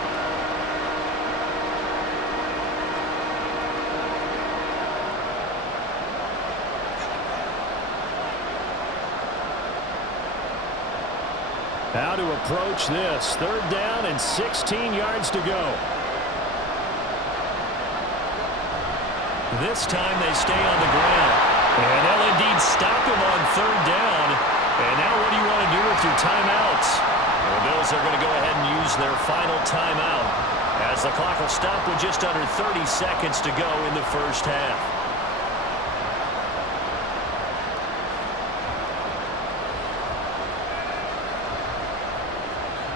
How to approach this. 3rd down and 16 yards to go. This time they stay on the ground. And they'll indeed stop him on 3rd down. And now what do you want to do with your timeouts? The Bills are going to go ahead and use their final timeout as the clock will stop with just under 30 seconds to go in the first half.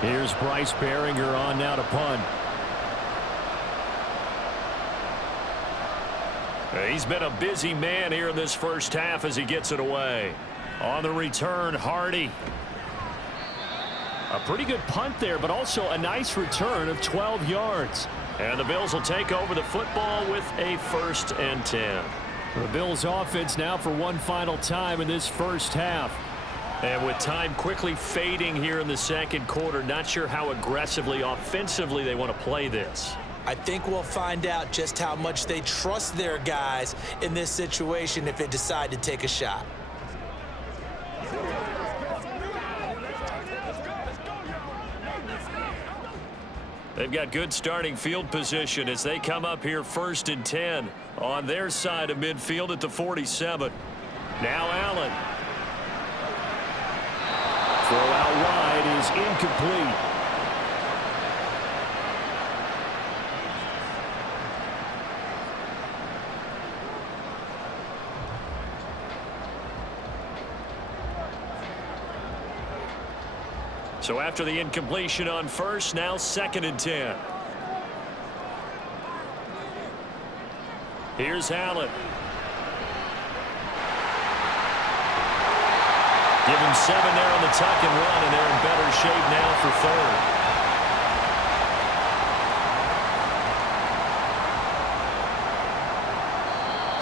Here's Bryce Behringer on now to punt. He's been a busy man here in this first half as he gets it away. On the return, Hardy. A pretty good punt there, but also a nice return of 12 yards. And the Bills will take over the football with a 1st and 10. The Bills offense now for one final time in this first half. And with time quickly fading here in the second quarter, not sure how aggressively, offensively they want to play this. I think we'll find out just how much they trust their guys in this situation if they decide to take a shot. They've got good starting field position as they come up here 1st and 10 on their side of midfield at the 47. Now Allen. Throw out wide is incomplete. So after the incompletion on 1st, now 2nd and 10. Here's Allen. Give him 7 there on the tuck and run, and they're in better shape now for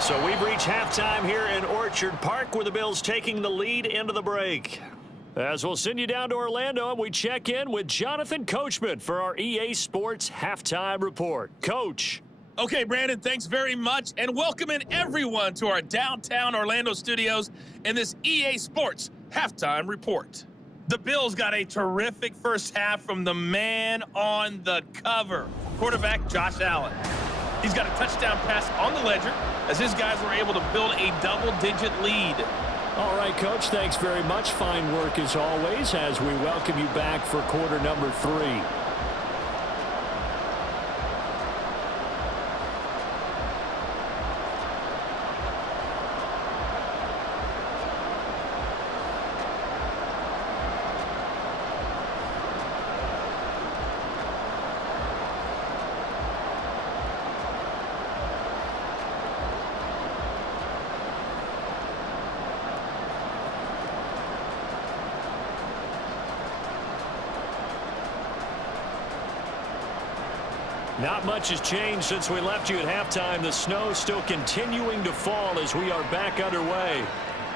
3rd. So we've reached halftime here in Orchard Park with the Bills taking the lead into the break. As we'll send you down to Orlando, and we check in with Jonathan Coachman for our EA Sports Halftime Report. Coach. Okay, Brandon, thanks very much, and welcome in everyone to our downtown Orlando studios in this EA Sports Halftime Report. The Bills got a terrific first half from the man on the cover, quarterback Josh Allen. He's got a touchdown pass on the ledger as his guys were able to build a double-digit lead. All right, Coach, thanks very much. Fine work as always as we welcome you back for quarter number 3. Not much has changed since we left you at halftime. The snow still continuing to fall as we are back underway.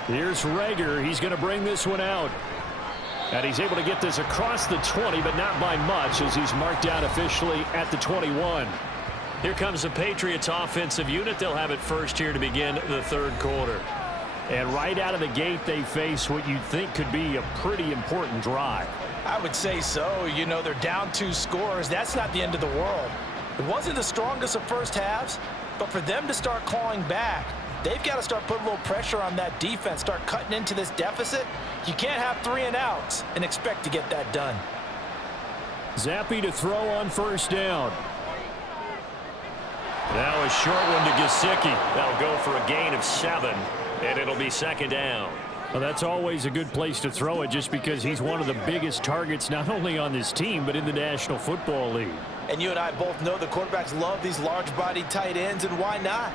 Here's Rager. He's going to bring this one out. And he's able to get this across the 20, but not by much as he's marked down officially at the 21. Here comes the Patriots offensive unit. They'll have it first here to begin the 3rd quarter. And right out of the gate, they face what you'd think could be a pretty important drive. I would say so. You know, they're down 2 scores. That's not the end of the world. It wasn't the strongest of first halves, but for them to start clawing back, they've got to start putting a little pressure on that defense, start cutting into this deficit. You can't have 3 and outs and expect to get that done. Zappy to throw on 1st down. Now a short one to Gesicki. That'll go for a gain of 7, and it'll be 2nd down. Well, that's always a good place to throw it just because he's one of the biggest targets not only on this team but in the National Football League. And you and I both know the quarterbacks love these large-bodied tight ends, and why not?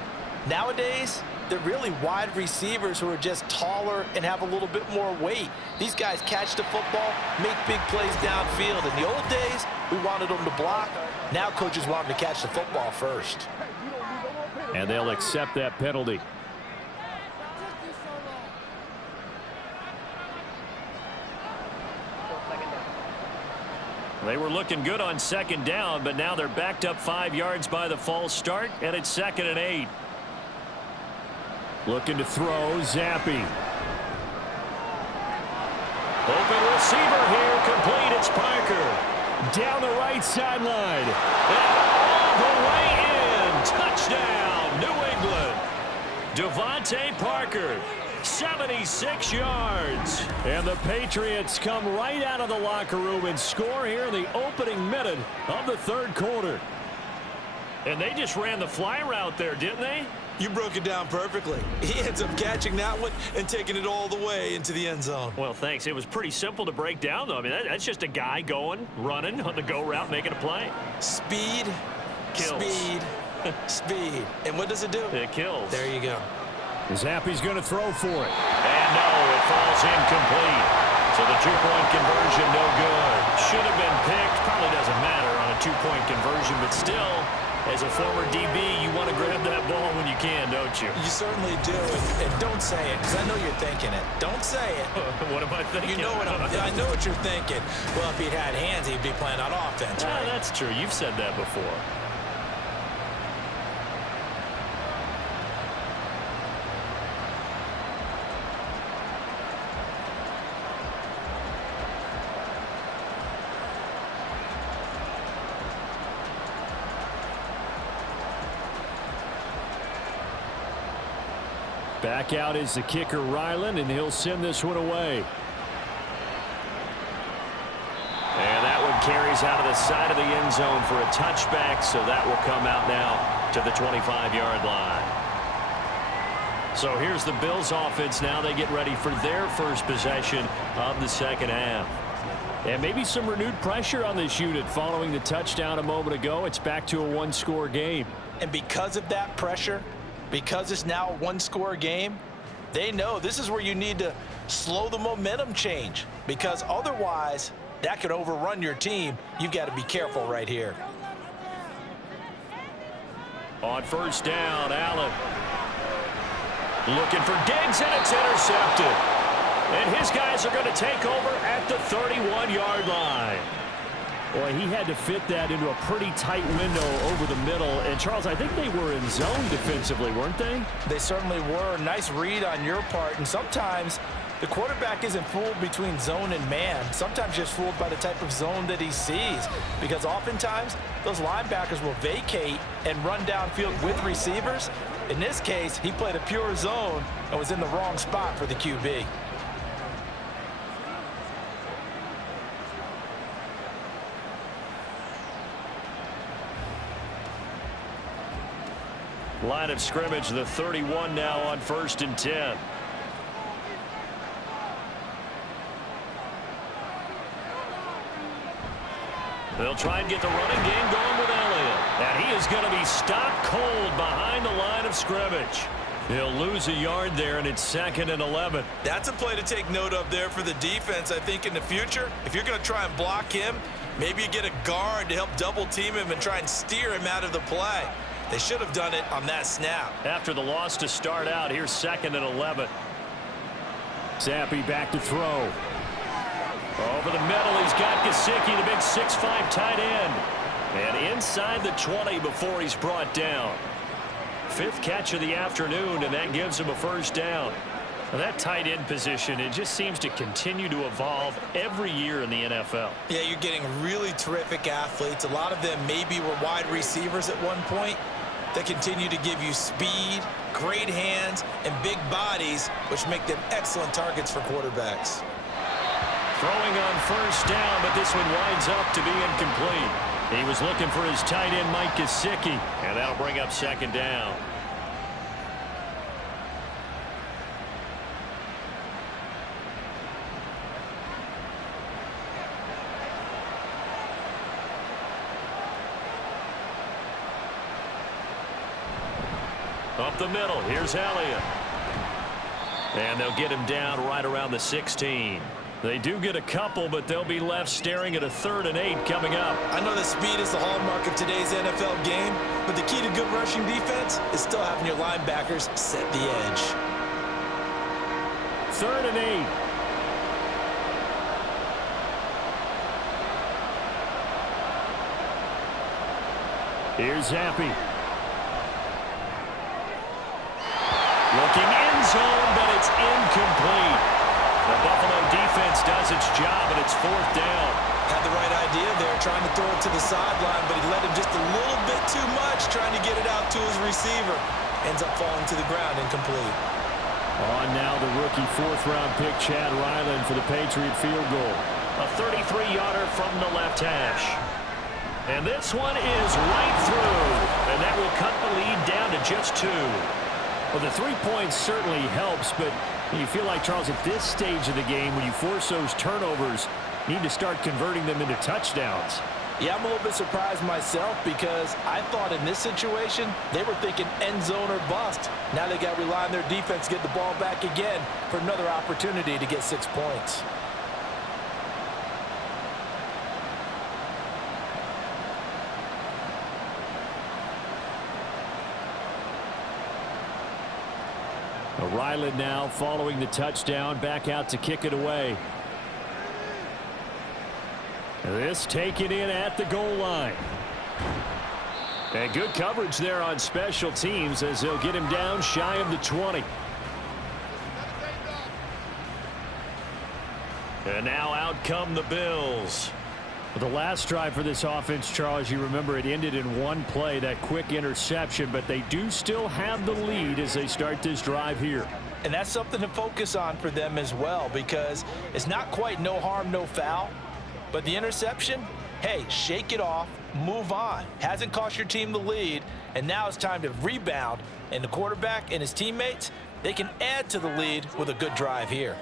Nowadays, they're really wide receivers who are just taller and have a little bit more weight. These guys catch the football, make big plays downfield. In the old days, we wanted them to block. Now coaches want them to catch the football first. And they'll accept that penalty. They were looking good on 2nd down, but now they're backed up 5 yards by the false start, and it's 2nd and 8. Looking to throw, Zappy. Open receiver here, complete, it's Parker. Down the right sideline. And all the way in, touchdown, New England. Devontae Parker. 76 yards. And the Patriots come right out of the locker room and score here in the opening minute of the 3rd quarter. And they just ran the fly route there, didn't they? You broke it down perfectly. He ends up catching that one and taking it all the way into the end zone. Well, thanks. It was pretty simple to break down, though. I mean, that's just a guy going, running on the go route, making a play. Speed, kills. Speed, Speed. And what does it do? It kills. There you go. Zappy's going to throw for it. And no, it falls incomplete. So the two-point conversion, no good. Should have been picked. Probably doesn't matter on a two-point conversion, but still, as a former DB, you want to grab that ball when you can, don't you? You certainly do. And don't say it, because I know you're thinking it. Don't say it. What am I thinking? You know what I know what you're thinking. Well, if he'd had hands, he'd be playing on offense, right? That's true. You've said that before. Back out is the kicker, Ryland, and he'll send this one away. And that one carries out of the side of the end zone for a touchback, so that will come out now to the 25-yard line. So here's the Bills offense now. They get ready for their first possession of the second half. And maybe some renewed pressure on this unit following the touchdown a moment ago. It's back to a one-score game. And because of that pressure, because it's now a one-score game, they know this is where you need to slow the momentum change, because otherwise that could overrun your team. You've got to be careful right here. On first down, Allen looking for Diggs, and it's intercepted. And his guys are going to take over at the 31-yard line. Boy, he had to fit that into a pretty tight window over the middle. And, Charles, I think they were in zone defensively, weren't they? They certainly were. Nice read on your part. And sometimes the quarterback isn't fooled between zone and man. Sometimes just fooled by the type of zone that he sees. Because oftentimes those linebackers will vacate and run downfield with receivers. In this case, he played a pure zone and was in the wrong spot for the QB. Line of scrimmage, the 31 now on 1st and 10. They'll try and get the running game going with Elliott. And he is going to be stopped cold behind the line of scrimmage. He'll lose a yard there, and it's 2nd and 11. That's a play to take note of there for the defense. I think in the future, if you're going to try and block him, maybe you get a guard to help double team him and try and steer him out of the play. They should have done it on that snap. After the loss to start out, here's 2nd and 11. Zappy back to throw. Over the middle, he's got Gesicki, the big 6'5" tight end. And inside the 20 before he's brought down. 5th catch of the afternoon, and that gives him a first down. Well, that tight end position, it just seems to continue to evolve every year in the NFL. Yeah, you're getting really terrific athletes. A lot of them maybe were wide receivers at one point. They continue to give you speed, great hands, and big bodies, which make them excellent targets for quarterbacks. Throwing on first down, but this one winds up to be incomplete. He was looking for his tight end, Mike Gesicki, and that'll bring up 2nd down. Up the middle, here's Elliott. And they'll get him down right around the 16. They do get a couple, but they'll be left staring at a 3rd and 8 coming up. I know that speed is the hallmark of today's NFL game, but the key to good rushing defense is still having your linebackers set the edge. 3rd and 8. Here's Zappy. Looking in zone, but it's incomplete. The Buffalo defense does its job, and it's 4th down. Had the right idea there, trying to throw it to the sideline, but he let him just a little bit too much, trying to get it out to his receiver. Ends up falling to the ground, incomplete. On now the rookie 4th-round pick, Chad Ryland, for the Patriot field goal. A 33-yarder from the left hash. And this one is right through, and that will cut the lead down to just 2. Well, the 3 points certainly helps, but you feel like, Charles, at this stage of the game, when you force those turnovers, you need to start converting them into touchdowns. Yeah, I'm a little bit surprised myself because I thought in this situation they were thinking end zone or bust. Now they got to rely on their defense to get the ball back again for another opportunity to get 6 points. Ryland now following the touchdown, back out to kick it away. This taken in at the goal line. And good coverage there on special teams as they'll get him down shy of the 20. And now out come the Bills. The last drive for this offense, Charles, you remember it ended in one play, that quick interception, but they do still have the lead as they start this drive here. And that's something to focus on for them as well because it's not quite no harm, no foul. But the interception, hey, shake it off, move on. Hasn't cost your team the lead, and now it's time to rebound. And the quarterback and his teammates, they can add to the lead with a good drive here.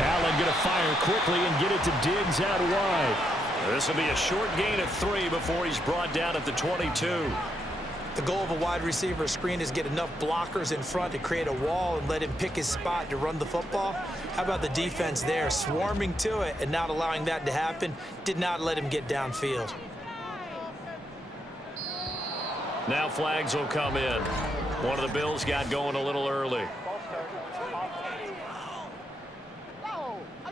Allen going to fire quickly and get it to Diggs out wide. This will be a short gain of 3 before he's brought down at the 22. The goal of a wide receiver screen is get enough blockers in front to create a wall and let him pick his spot to run the football. How about the defense there, swarming to it and not allowing that to happen? Did not let him get downfield. Now flags will come in. One of the Bills got going a little early.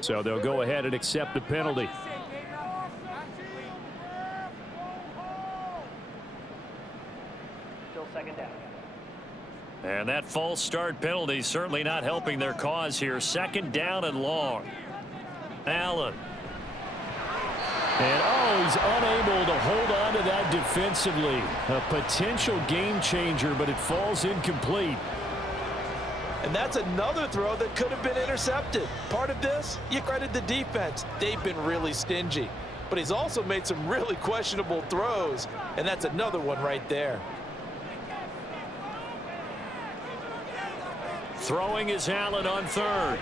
So they'll go ahead and accept the penalty. Still second down. And that false start penalty certainly not helping their cause here. Second down and long. Allen. And he's unable to hold on to that defensively. A potential game changer, but it falls incomplete. And that's another throw that could have been intercepted. Part of this, you credit the defense. They've been really stingy. But he's also made some really questionable throws, and that's another one right there. Throwing is Allen on third.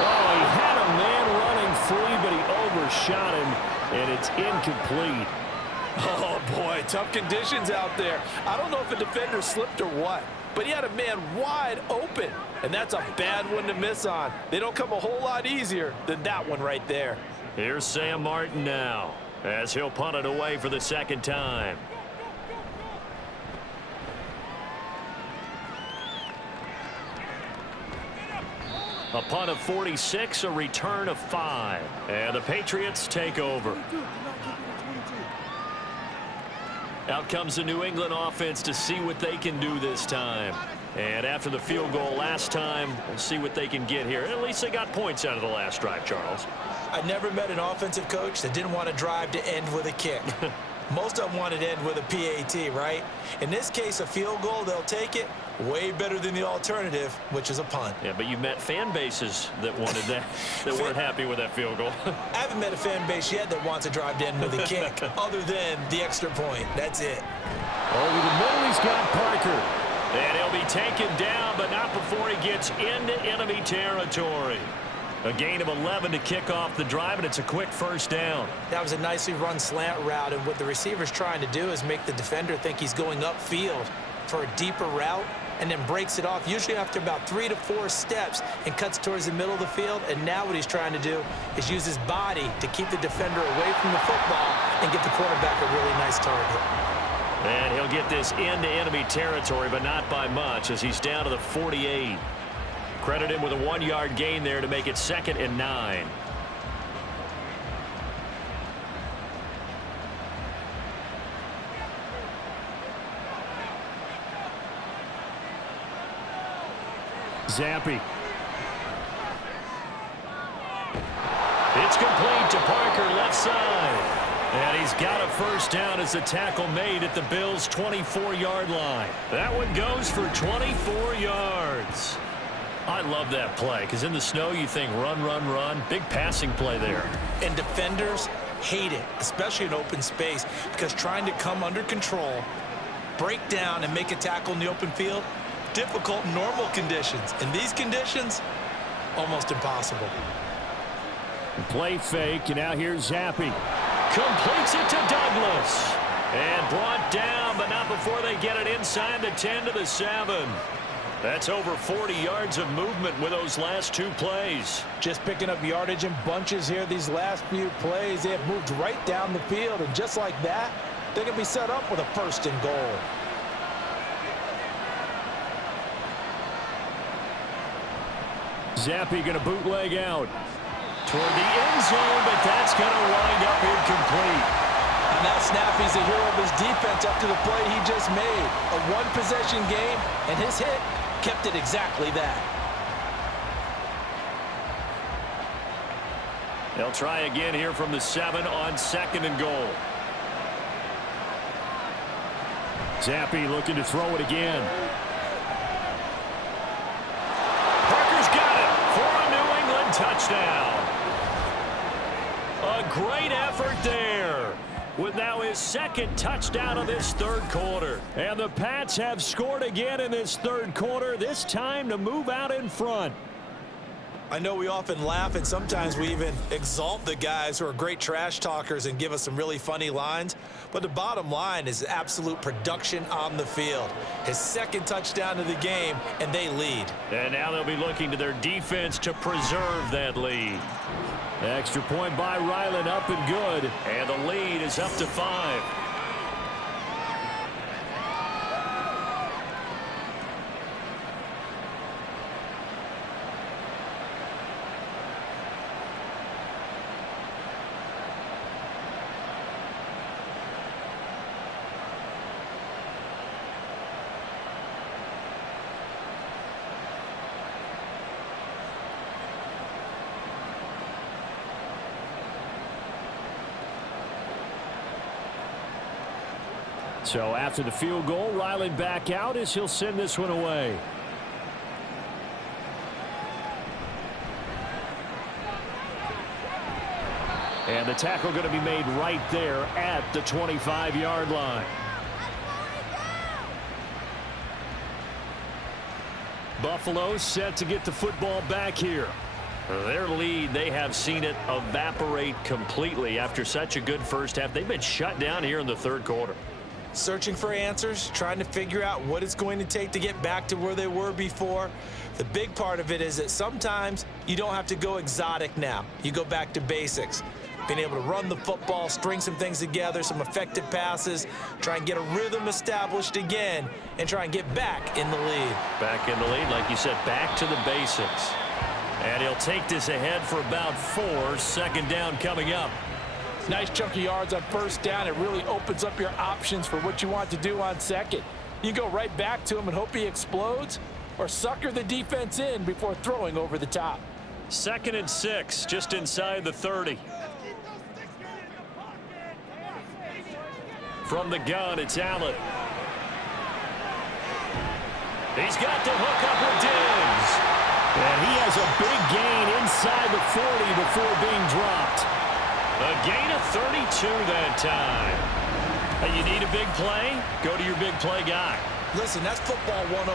Oh, he had a man running free, but he overshot him, and it's incomplete. Oh, boy, tough conditions out there. I don't know if a defender slipped or what, but he had a man wide open, and that's a bad one to miss on. They don't come a whole lot easier than that one right there. Here's Sam Martin now as he'll punt it away for the second time. A punt of 46, a return of 5. And the Patriots take over. Out comes the New England offense to see what they can do this time. And after the field goal last time, we'll see what they can get here. At least they got points out of the last drive, Charles. I never met an offensive coach that didn't want to drive to end with a kick. Most of them wanted to end with a PAT, right? In this case, a field goal, they'll take it. Way better than the alternative, which is a punt. Yeah, but you've met fan bases that wanted that, that weren't happy with that field goal. I haven't met a fan base yet that wants to drive to end with a kick, other than the extra point. That's it. Over the middle, he's got Parker. And he'll be taken down, but not before he gets into enemy territory. A gain of 11 to kick off the drive, and it's a quick first down. That was a nicely run slant route, and what the receiver's trying to do is make the defender think he's going upfield for a deeper route, and then breaks it off, usually after about 3 to 4 steps, and cuts towards the middle of the field. And now what he's trying to do is use his body to keep the defender away from the football and give the quarterback a really nice target. And he'll get this into enemy territory, but not by much, as he's down to the 48. Credit him with a 1-yard gain there to make it 2nd and 9. Zampi. It's complete to Parker, left side. And he's got a first down as the tackle made at the Bills' 24-yard line. That one goes for 24 yards. I love that play, because in the snow you think run, run, run. Big passing play there. And defenders hate it, especially in open space, because trying to come under control, break down, and make a tackle in the open field, difficult in normal conditions. In these conditions, almost impossible. Play fake, and now here's Zappi. Completes it to Douglas. And brought down, but not before they get it inside the 10 to the 7. That's over 40 yards of movement with those last 2 plays. Just picking up yardage in bunches here these last few plays. They have moved right down the field, and just like that, they can be set up with a 1st and goal. Zappi going to bootleg out toward the end zone, but that's going to wind up incomplete. And that snap, he's a hero of his defense up to the play he just made. A one-possession game, and his hit kept it exactly that. They'll try again here from the 7 on 2nd and goal. Zappi looking to throw it again. Parker's got it for a New England touchdown. A great effort there, with now his 2nd touchdown of this 3rd quarter. And the Pats have scored again in this 3rd quarter, this time to move out in front. I know we often laugh, and sometimes we even exalt the guys who are great trash talkers and give us some really funny lines. But the bottom line is absolute production on the field. His 2nd touchdown of the game, and they lead. And now they'll be looking to their defense to preserve that lead. Extra point by Ryland, up and good. And the lead is up to 5. So after the field goal, Ryland back out as he'll send this one away. And the tackle going to be made right there at the 25-yard line. Buffalo set to get the football back here. Their lead, they have seen it evaporate completely after such a good first half. They've been shut down here in the 3rd quarter. Searching for answers, trying to figure out what it's going to take to get back to where they were before. The big part of it is that sometimes you don't have to go exotic now. You go back to basics. Being able to run the football, string some things together, some effective passes, try and get a rhythm established again, and try and get back in the lead. Back in the lead, like you said, back to the basics. And he'll take this ahead for about 4. 2nd down coming up. Nice chunk of yards on 1st down. It really opens up your options for what you want to do on 2nd. You go right back to him and hope he explodes, or sucker the defense in before throwing over the top. 2nd and 6, just inside the 30. From the gun, it's Allen. He's got to hook up with Diggs. And he has a big gain inside the 40 before being dropped. A gain of 32 that time. Hey, you need a big play? Go to your big play guy. Listen, that's football 101.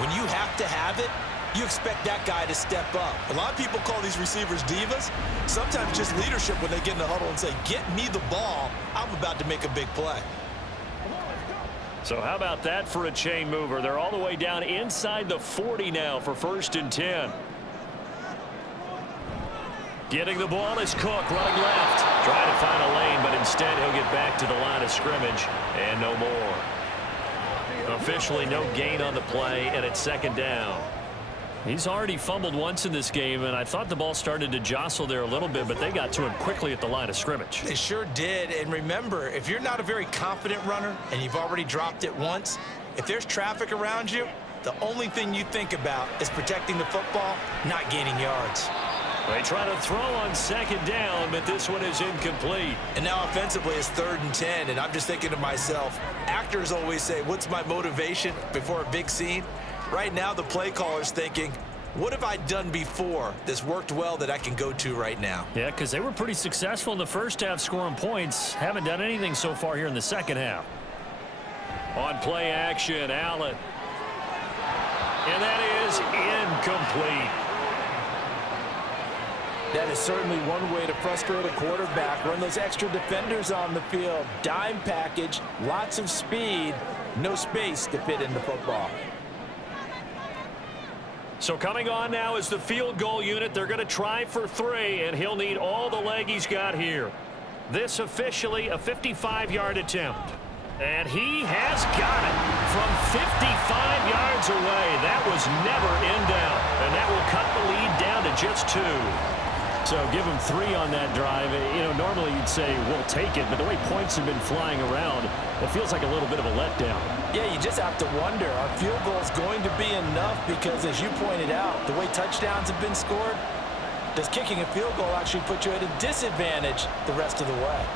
When you have to have it, you expect that guy to step up. A lot of people call these receivers divas. Sometimes just leadership when they get in the huddle and say, get me the ball. I'm about to make a big play. So how about that for a chain mover? They're all the way down inside the 40 now for 1st and 10. Getting the ball is Cook, running left. Trying to find a lane, but instead he'll get back to the line of scrimmage, and no more. Officially no gain on the play, and it's 2nd down. He's already fumbled once in this game, and I thought the ball started to jostle there a little bit, but they got to him quickly at the line of scrimmage. They sure did, and remember, if you're not a very confident runner and you've already dropped it once, if there's traffic around you, the only thing you think about is protecting the football, not gaining yards. They try to throw on 2nd down, but this one is incomplete. And now offensively it's 3rd and 10, and I'm just thinking to myself, actors always say, what's my motivation before a big scene? Right now the play caller's thinking, what have I done before that's worked well that I can go to right now? Yeah, because they were pretty successful in the first half scoring points. Haven't done anything so far here in the second half. On play action, Allen. And that is incomplete. That is certainly one way to frustrate a quarterback. Run those extra defenders on the field. Dime package, lots of speed, no space to fit in the football. So coming on now is the field goal unit. They're going to try for 3, and he'll need all the leg he's got here. This officially a 55-yard attempt. And he has got it from 55 yards away. That was never in doubt. And that will cut the lead down to just 2. So give him 3 on that drive. You know, normally you'd say we'll take it, but the way points have been flying around, it feels like a little bit of a letdown. Yeah, you just have to wonder, are field goals going to be enough? Because as you pointed out, the way touchdowns have been scored, does kicking a field goal actually put you at a disadvantage the rest of the way?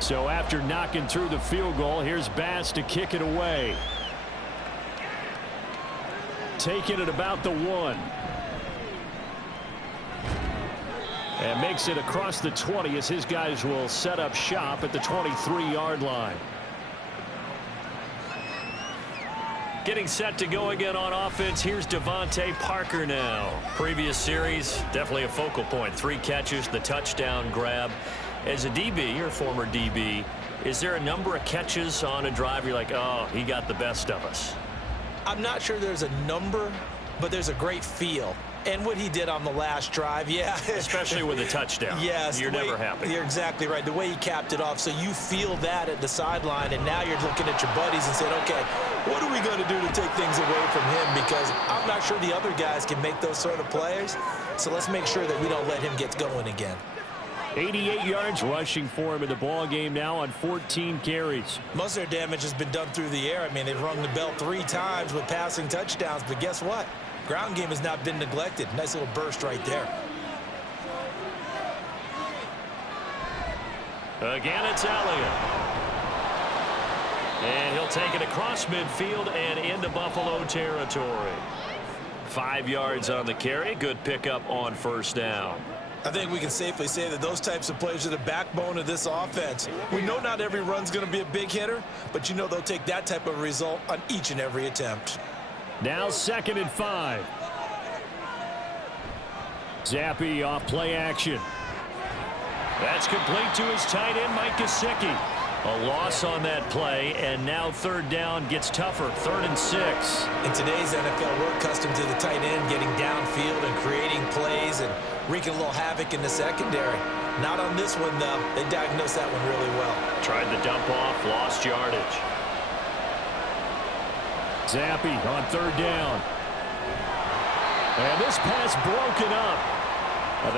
So after knocking through the field goal, here's Bass to kick it away. Taking it about the 1. And makes it across the 20 as his guys will set up shop at the 23-yard line. Getting set to go again on offense. Here's Devontae Parker now. Previous series, definitely a focal point. 3 catches, the touchdown grab. As a DB, or former DB, is there a number of catches on a drive you're like, oh, he got the best of us? I'm not sure there's a number, but there's a great feel. And what he did on the last drive, yeah. Especially with a touchdown. Yes. You're never happy. You're exactly right. The way he capped it off, so you feel that at the sideline, and now you're looking at your buddies and saying, okay, what are we going to do to take things away from him? Because I'm not sure the other guys can make those sort of plays, so let's make sure that we don't let him get going again. 88 yards rushing for him in the ball game now on 14 carries. Most of their damage has been done through the air. I mean, they've rung the bell 3 times with passing touchdowns, but guess what? Ground game has not been neglected. Nice little burst right there. Again, it's Elliott. And he'll take it across midfield and into Buffalo territory. 5 yards on the carry. Good pickup on first down. I think we can safely say that those types of plays are the backbone of this offense. We know not every run's going to be a big hitter, but you know they'll take that type of result on each and every attempt. Now 2nd and 5. Zappe off play action. That's complete to his tight end, Mike Gesicki. A loss on that play, and now 3rd down gets tougher. 3rd and 6. In today's NFL, we're accustomed to the tight end getting downfield and creating plays and wreaking a little havoc in the secondary. Not on this one, though. They diagnosed that one really well. Tried the dump off, lost yardage. Zappe on 3rd down. And this pass broken up.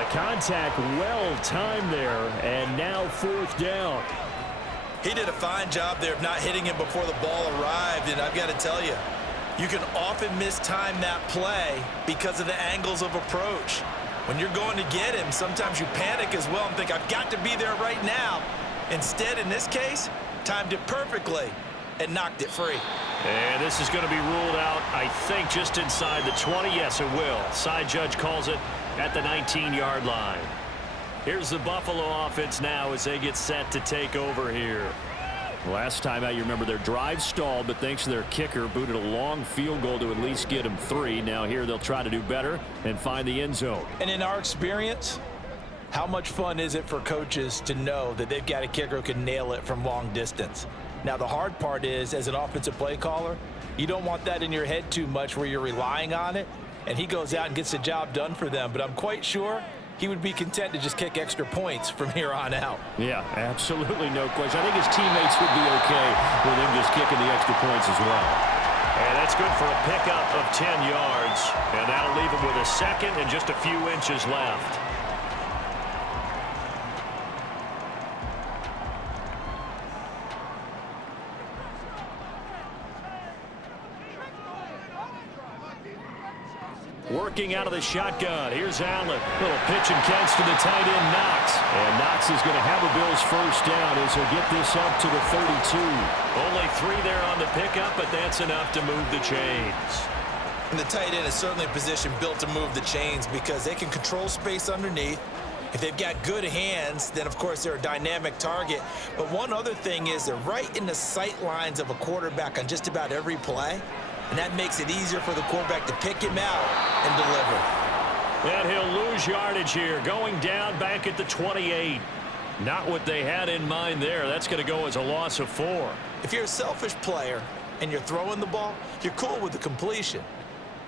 The contact well timed there, and now 4th down. He did a fine job there of not hitting him before the ball arrived, and I've got to tell you, you can often mistime that play because of the angles of approach. When you're going to get him, sometimes you panic as well and think, I've got to be there right now. Instead, in this case, timed it perfectly and knocked it free. And this is going to be ruled out, I think, just inside the 20. Yes, it will. Side judge calls it at the 19-yard line. Here's the Buffalo offense now as they get set to take over here. Last time out, you remember their drive stalled, but thanks to their kicker, booted a long field goal to at least get them 3. Now here they'll try to do better and find the end zone. And in our experience, how much fun is it for coaches to know that they've got a kicker who can nail it from long distance? Now the hard part is, as an offensive play caller, you don't want that in your head too much where you're relying on it, and he goes out and gets the job done for them. But I'm quite sure he would be content to just kick extra points from here on out. Yeah, absolutely no question. I think his teammates would be okay with him just kicking the extra points as well. And that's good for a pickup of 10 yards. And that'll leave him with a 2nd and just a few inches left. working out of the shotgun. Here's Allen. Little pitch and catch to the tight end, Knox. And Knox is going to have a Bills first down as he'll get this up to the 32. Only 3 there on the pickup, but that's enough to move the chains. And the tight end is certainly a position built to move the chains because they can control space underneath. If they've got good hands, then of course they're a dynamic target. But one other thing is they're right in the sight lines of a quarterback on just about every play. And that makes it easier for the quarterback to pick him out and deliver. And he'll lose yardage here, going down back at the 28. Not what they had in mind there. That's going to go as a loss of 4. If you're a selfish player and you're throwing the ball, you're cool with the completion.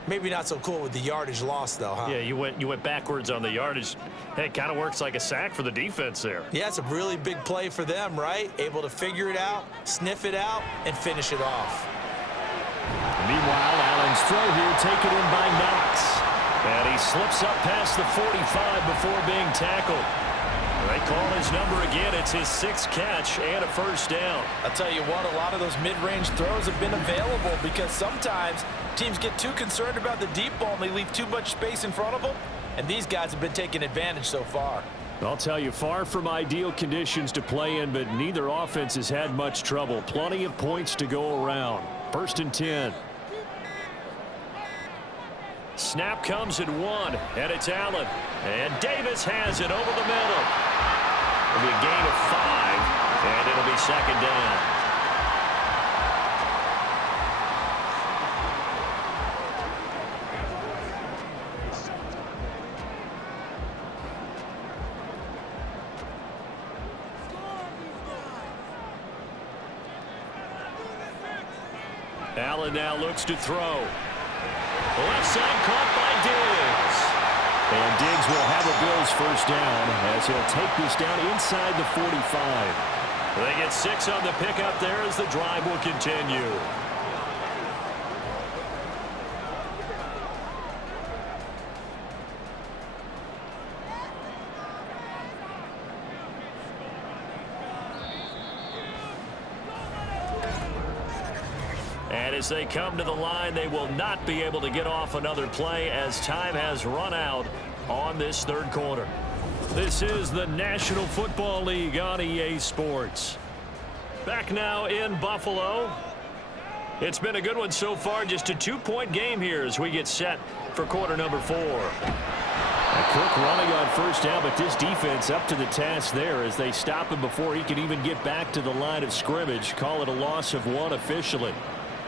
Maybe not so cool with the yardage loss, though, huh? Yeah, you went backwards on the yardage. Hey, it kind of works like a sack for the defense there. Yeah, it's a really big play for them, right? Able to figure it out, sniff it out, and finish it off. Meanwhile, Allen's throw here taken in by Knox. And he slips up past the 45 before being tackled. They call his number again. It's his 6th catch and a first down. I'll tell you what, a lot of those mid-range throws have been available because sometimes teams get too concerned about the deep ball and they leave too much space in front of them. And these guys have been taking advantage so far. I'll tell you, far from ideal conditions to play in, but neither offense has had much trouble. Plenty of points to go around. 1st and 10. Snap comes at 1, and it's Allen. And Davis has it over the middle. It'll be a gain of 5, and it'll be 2nd down. Allen now looks to throw. Left side caught by Diggs. And Diggs will have a Bills first down as he'll take this down inside the 45. They get 6 on the pickup there as the drive will continue. And as they come to the line, they will not be able to get off another play as time has run out on this 3rd quarter. This is the National Football League on EA Sports. Back now in Buffalo. It's been a good one so far. Just a 2-point game here as we get set for quarter number 4. Cook running on first down, but this defense up to the task there as they stop him before he can even get back to the line of scrimmage. Call it a loss of 1 officially.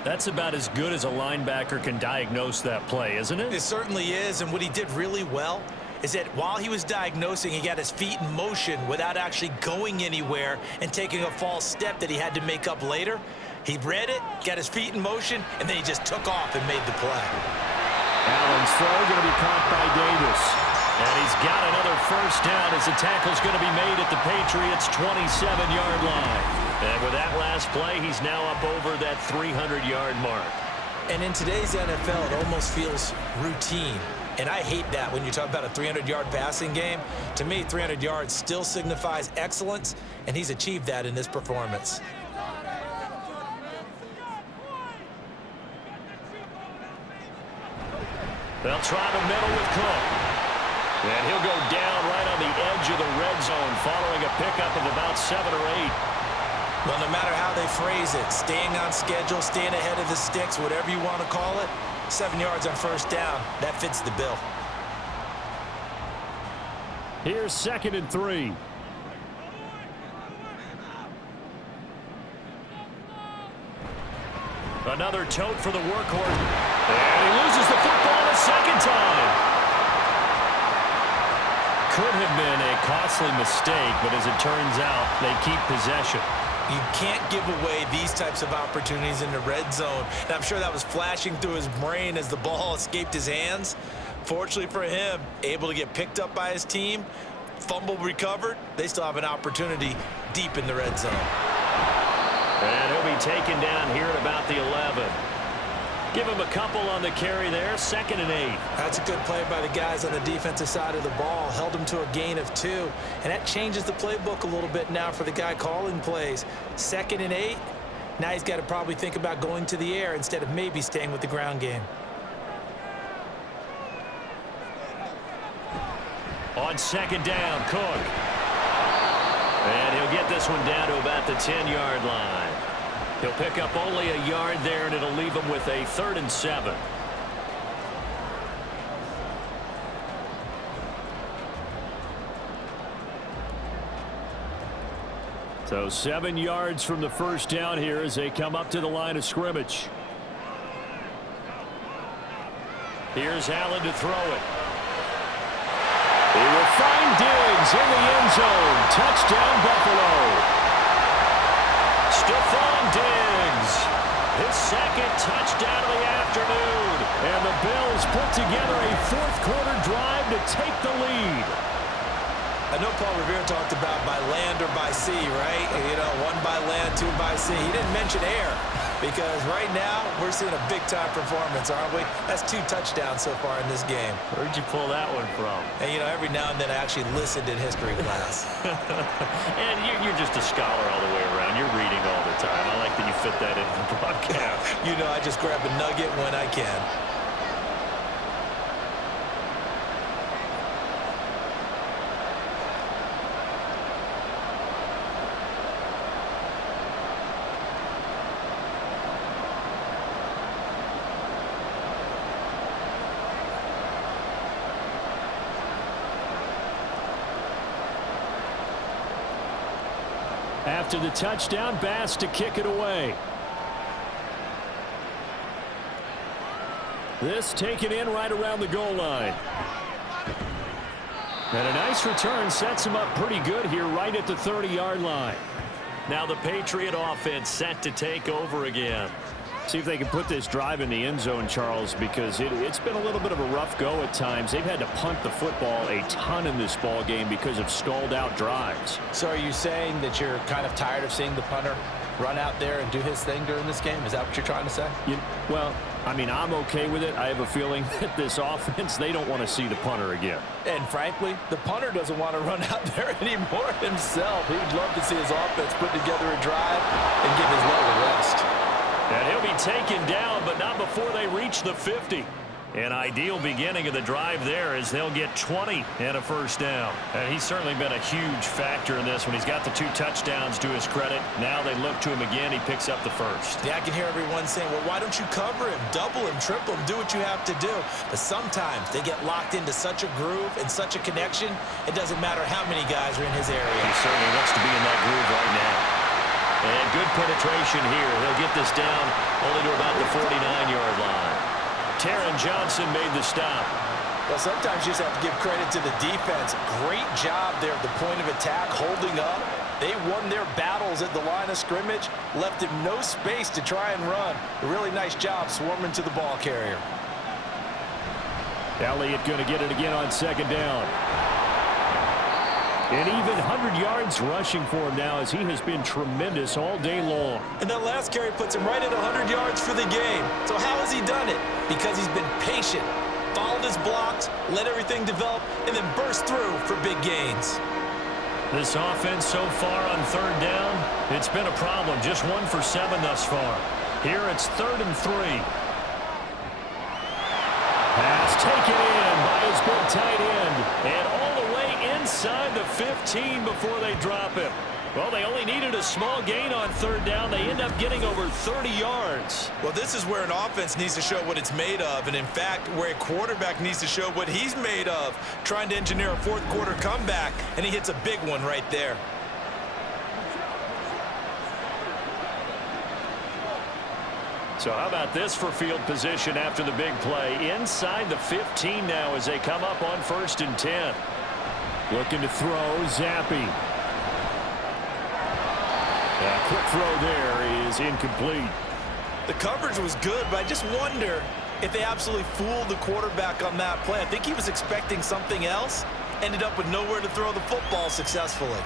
That's about as good as a linebacker can diagnose that play, isn't it? It certainly is, and what he did really well is that while he was diagnosing, he got his feet in motion without actually going anywhere and taking a false step that he had to make up later. He read it, got his feet in motion, and then he just took off and made the play. Allen's throw going to be caught by Davis. And he's got another first down as the tackle's going to be made at the Patriots' 27-yard line. And with that last play, he's now up over that 300-yard mark. And in today's NFL, it almost feels routine. And I hate that when you talk about a 300-yard passing game. To me, 300 yards still signifies excellence, and he's achieved that in this performance. They'll try the middle with Cook. And he'll go down right on the edge of the red zone following a pickup of about 7 or 8. Well, no matter how they phrase it, staying on schedule, staying ahead of the sticks, whatever you want to call it, 7 yards on first down, that fits the bill. Here's 2nd and 3. Another tote for the workhorse. And he loses the football a second time. Could have been a costly mistake, but as it turns out, they keep possession. You can't give away these types of opportunities in the red zone. And I'm sure that was flashing through his brain as the ball escaped his hands. Fortunately for him, able to get picked up by his team, fumble recovered. They still have an opportunity deep in the red zone. And he'll be taken down here at about the 11. Give him a couple on the carry there. 2nd and 8. That's a good play by the guys on the defensive side of the ball. Held him to a gain of 2. And that changes the playbook a little bit now for the guy calling plays. 2nd and 8. Now he's got to probably think about going to the air instead of maybe staying with the ground game. On second down, Cook. And he'll get this one down to about the 10-yard line. He'll pick up only a yard there, and it'll leave him with a 3rd and 7. So 7 yards from the first down here as they come up to the line of scrimmage. Here's Allen to throw it. He will find Diggs in the end zone. Touchdown, Buffalo. Stephon Diggs, his 2nd touchdown of the afternoon. And the Bills put together a 4th-quarter drive to take the lead. I know Paul Revere talked about by land or by sea, right? You know, 1 by land, 2 by sea. He didn't mention air because right now we're seeing a big-time performance, aren't we? That's 2 touchdowns so far in this game. Where'd you pull that one from? And, you know, every now and then I actually listened in history class. And you're just a scholar all the way around. You're reading all the time. I like that you fit that into the broadcast. You know, I just grab a nugget when I can. After the touchdown, Bass to kick it away. This taken in right around the goal line. And a nice return sets him up pretty good here right at the 30-yard line. Now the Patriot offense set to take over again. See if they can put this drive in the end zone, Charles, because it's been a little bit of a rough go at times. They've had to punt the football a ton in this ball game because of stalled out drives. So are you saying that you're kind of tired of seeing the punter run out there and do his thing during this game? Is that what you're trying to say? Well, I mean, I'm okay with it. I have a feeling that this offense, they don't want to see the punter again. And frankly, the punter doesn't want to run out there anymore himself. He would love to see his offense put together a drive and give his leg a rest. And he'll be taken down, but not before they reach the 50. An ideal beginning of the drive there as they'll get 20 and a first down. And he's certainly been a huge factor in this one. He's got the 2 touchdowns to his credit. Now they look to him again. He picks up the first. Yeah, I can hear everyone saying, well, why don't you cover him, double him, triple him, do what you have to do. But sometimes they get locked into such a groove and such a connection, it doesn't matter how many guys are in his area. He certainly wants to be in that groove right now. And good penetration here. He'll get this down only to about the 49-yard line. Taron Johnson made the stop. Well, sometimes you just have to give credit to the defense. Great job there at the point of attack, holding up. They won their battles at the line of scrimmage, left him no space to try and run. A really nice job swarming to the ball carrier. Elliott going to get it again on second down. And even 100 yards rushing for him now as he has been tremendous all day long. And that last carry puts him right at 100 yards for the game. So how has he done it? Because he's been patient, followed his blocks, let everything develop, and then burst through for big gains. This offense so far on 3rd down, it's been a problem. Just 1 for 7 thus far. Here it's 3rd and 3. Pass taken in by his big tight end. And all the way inside the 15 before they drop him. Well, they only needed a small gain on 3rd down. They end up getting over 30 yards. Well, this is where an offense needs to show what it's made of. And in fact, where a quarterback needs to show what he's made of. Trying to engineer a 4th quarter comeback. And he hits a big one right there. So how about this for field position after the big play? Inside the 15 now as they come up on 1st and 10. Looking to throw, Zappi. A quick throw there is incomplete. The coverage was good, but I just wonder if they absolutely fooled the quarterback on that play. I think he was expecting something else. Ended up with nowhere to throw the football successfully.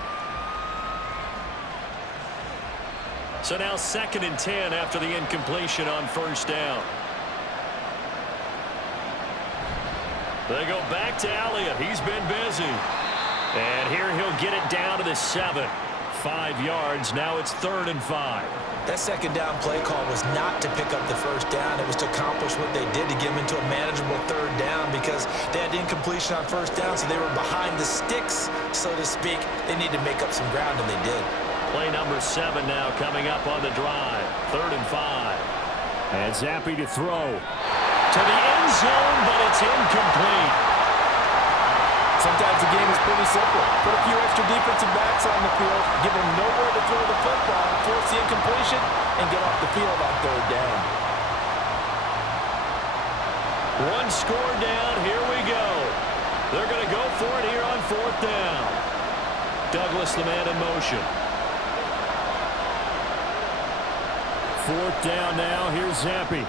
So now 2nd and 10 after the incompletion on 1st down. They go back to Elliott. He's been busy. And here he'll get it down to the 7. 5 yards. Now it's 3rd and 5. That second down play call was not to pick up the first down. It was to accomplish what they did to get them into a manageable 3rd down because they had incompletion on first down, so they were behind the sticks, so to speak. They needed to make up some ground, and they did. Play number 7 now coming up on the drive. 3rd and 5. And Zappi to throw. To the end zone, but it's incomplete. Sometimes the game is pretty simple. Put a few extra defensive backs on the field, give them nowhere to throw the football, force the incompletion, and get off the field on 3rd down. One score down. Here we go. They're going to go for it here on 4th down. Douglas, the man in motion. 4th down now. Here's Zappi.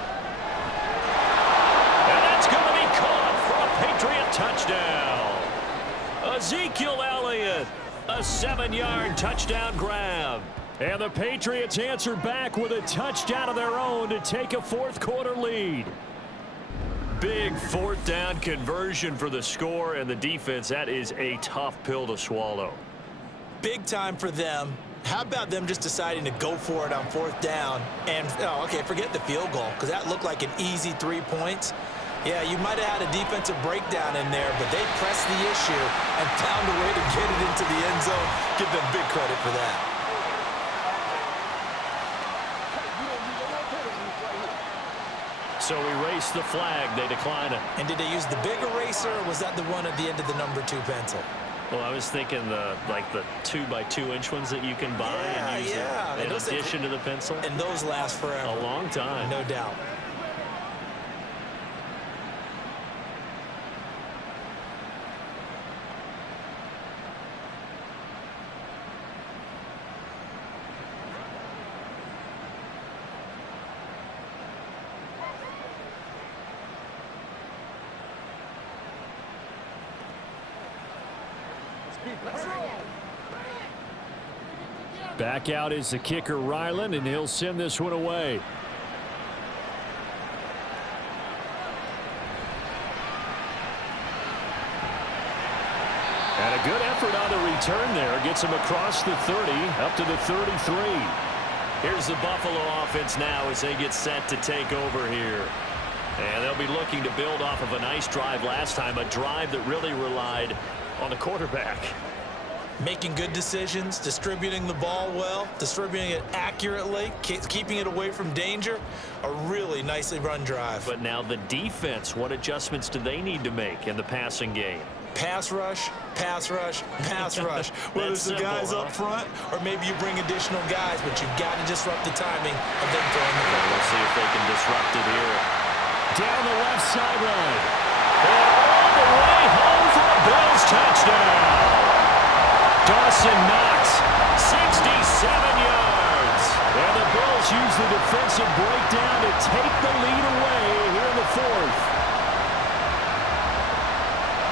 And that's going to be caught for a Patriot touchdown. Ezekiel Elliott, a 7-yard touchdown grab. And the Patriots answer back with a touchdown of their own to take a 4th quarter lead. Big 4th down conversion for the score, and the defense, that is a tough pill to swallow. Big time for them. How about them just deciding to go for it on 4th down and, forget the field goal because that looked like an easy 3 points. Yeah, you might have had a defensive breakdown in there, but they pressed the issue and found a way to get it into the end zone. Give them big credit for that. So erase the flag. They decline it. And did they use the big eraser, or was that the one at the end of the number 2 pencil? Well, I was thinking the 2x2-inch ones that you can buy and use in addition to the pencil. And those last forever. A long time. No doubt. Back out is the kicker, Ryland, and he'll send this one away. And a good effort on the return there. Gets him across the 30, up to the 33. Here's the Buffalo offense now as they get set to take over here. And they'll be looking to build off of a nice drive last time, a drive that really relied on the quarterback. Making good decisions, distributing the ball well, distributing it accurately, keeping it away from danger. A really nicely run drive. But now the defense, what adjustments do they need to make in the passing game? Pass rush, pass rush, pass rush. Whether it's the guys up front or maybe you bring additional guys, but you've got to disrupt the timing of them throwing the ball. We'll see if they can disrupt it here. Down the left sideline. And all the way home for a Bills touchdown. Dawson Knox, 67 yards. And the Bills use the defensive breakdown to take the lead away here in the 4th.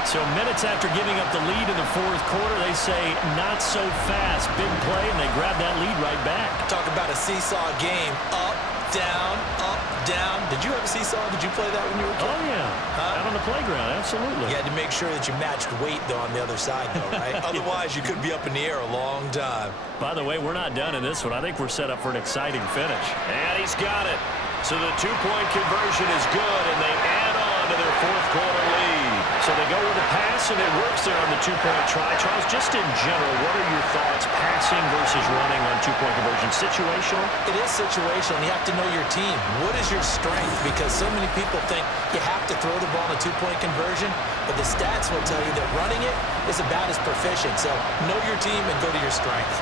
So minutes after giving up the lead in the 4th quarter, they say not so fast. Big play, and they grab that lead right back. Talk about a seesaw game. Up, down, up, down. Did you have a seesaw? Did you play that when you were a kid? Oh, yeah. Out on the playground, absolutely. You had to make sure that you matched weight, though, on the other side, though, right? Otherwise, you could be up in the air a long time. By the way, we're not done in this one. I think we're set up for an exciting finish. And he's got it. So the 2-point conversion is good, and they add on to their 4th quarter lead. So they go with a pass, and it works there on the 2-point try. Charles, just in general, what are your thoughts, passing versus running on 2-point conversion? Situational? It is situational. You have to know your team. What is your strength? Because so many people think you have to throw the ball in a 2-point conversion, but the stats will tell you that running it is about as proficient. So know your team and go to your strength.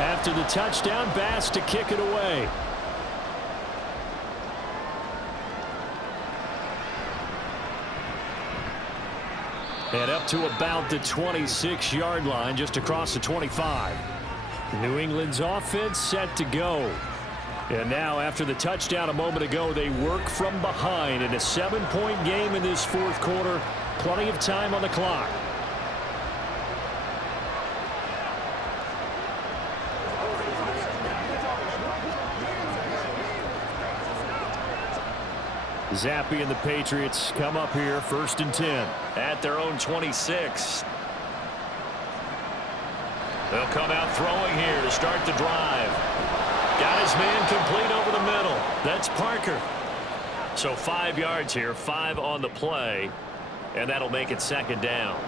After the touchdown, Bass to kick it away. And up to about the 26-yard line, just across the 25. New England's offense set to go. And now, after the touchdown a moment ago, they work from behind in a 7-point game in this fourth quarter. Plenty of time on the clock. Zappe and the Patriots come up here, 1st and 10. At their own 26. They'll come out throwing here to start the drive. Got his man complete over the middle. That's Parker. So 5 yards here, 5 on the play, and that'll make it 2nd down.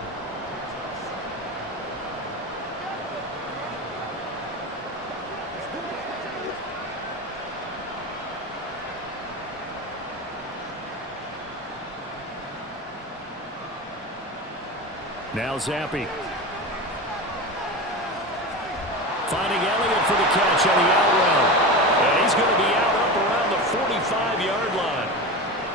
Now Zappe. Finding Elliott for the catch on the out route. And he's going to be out up around the 45-yard line.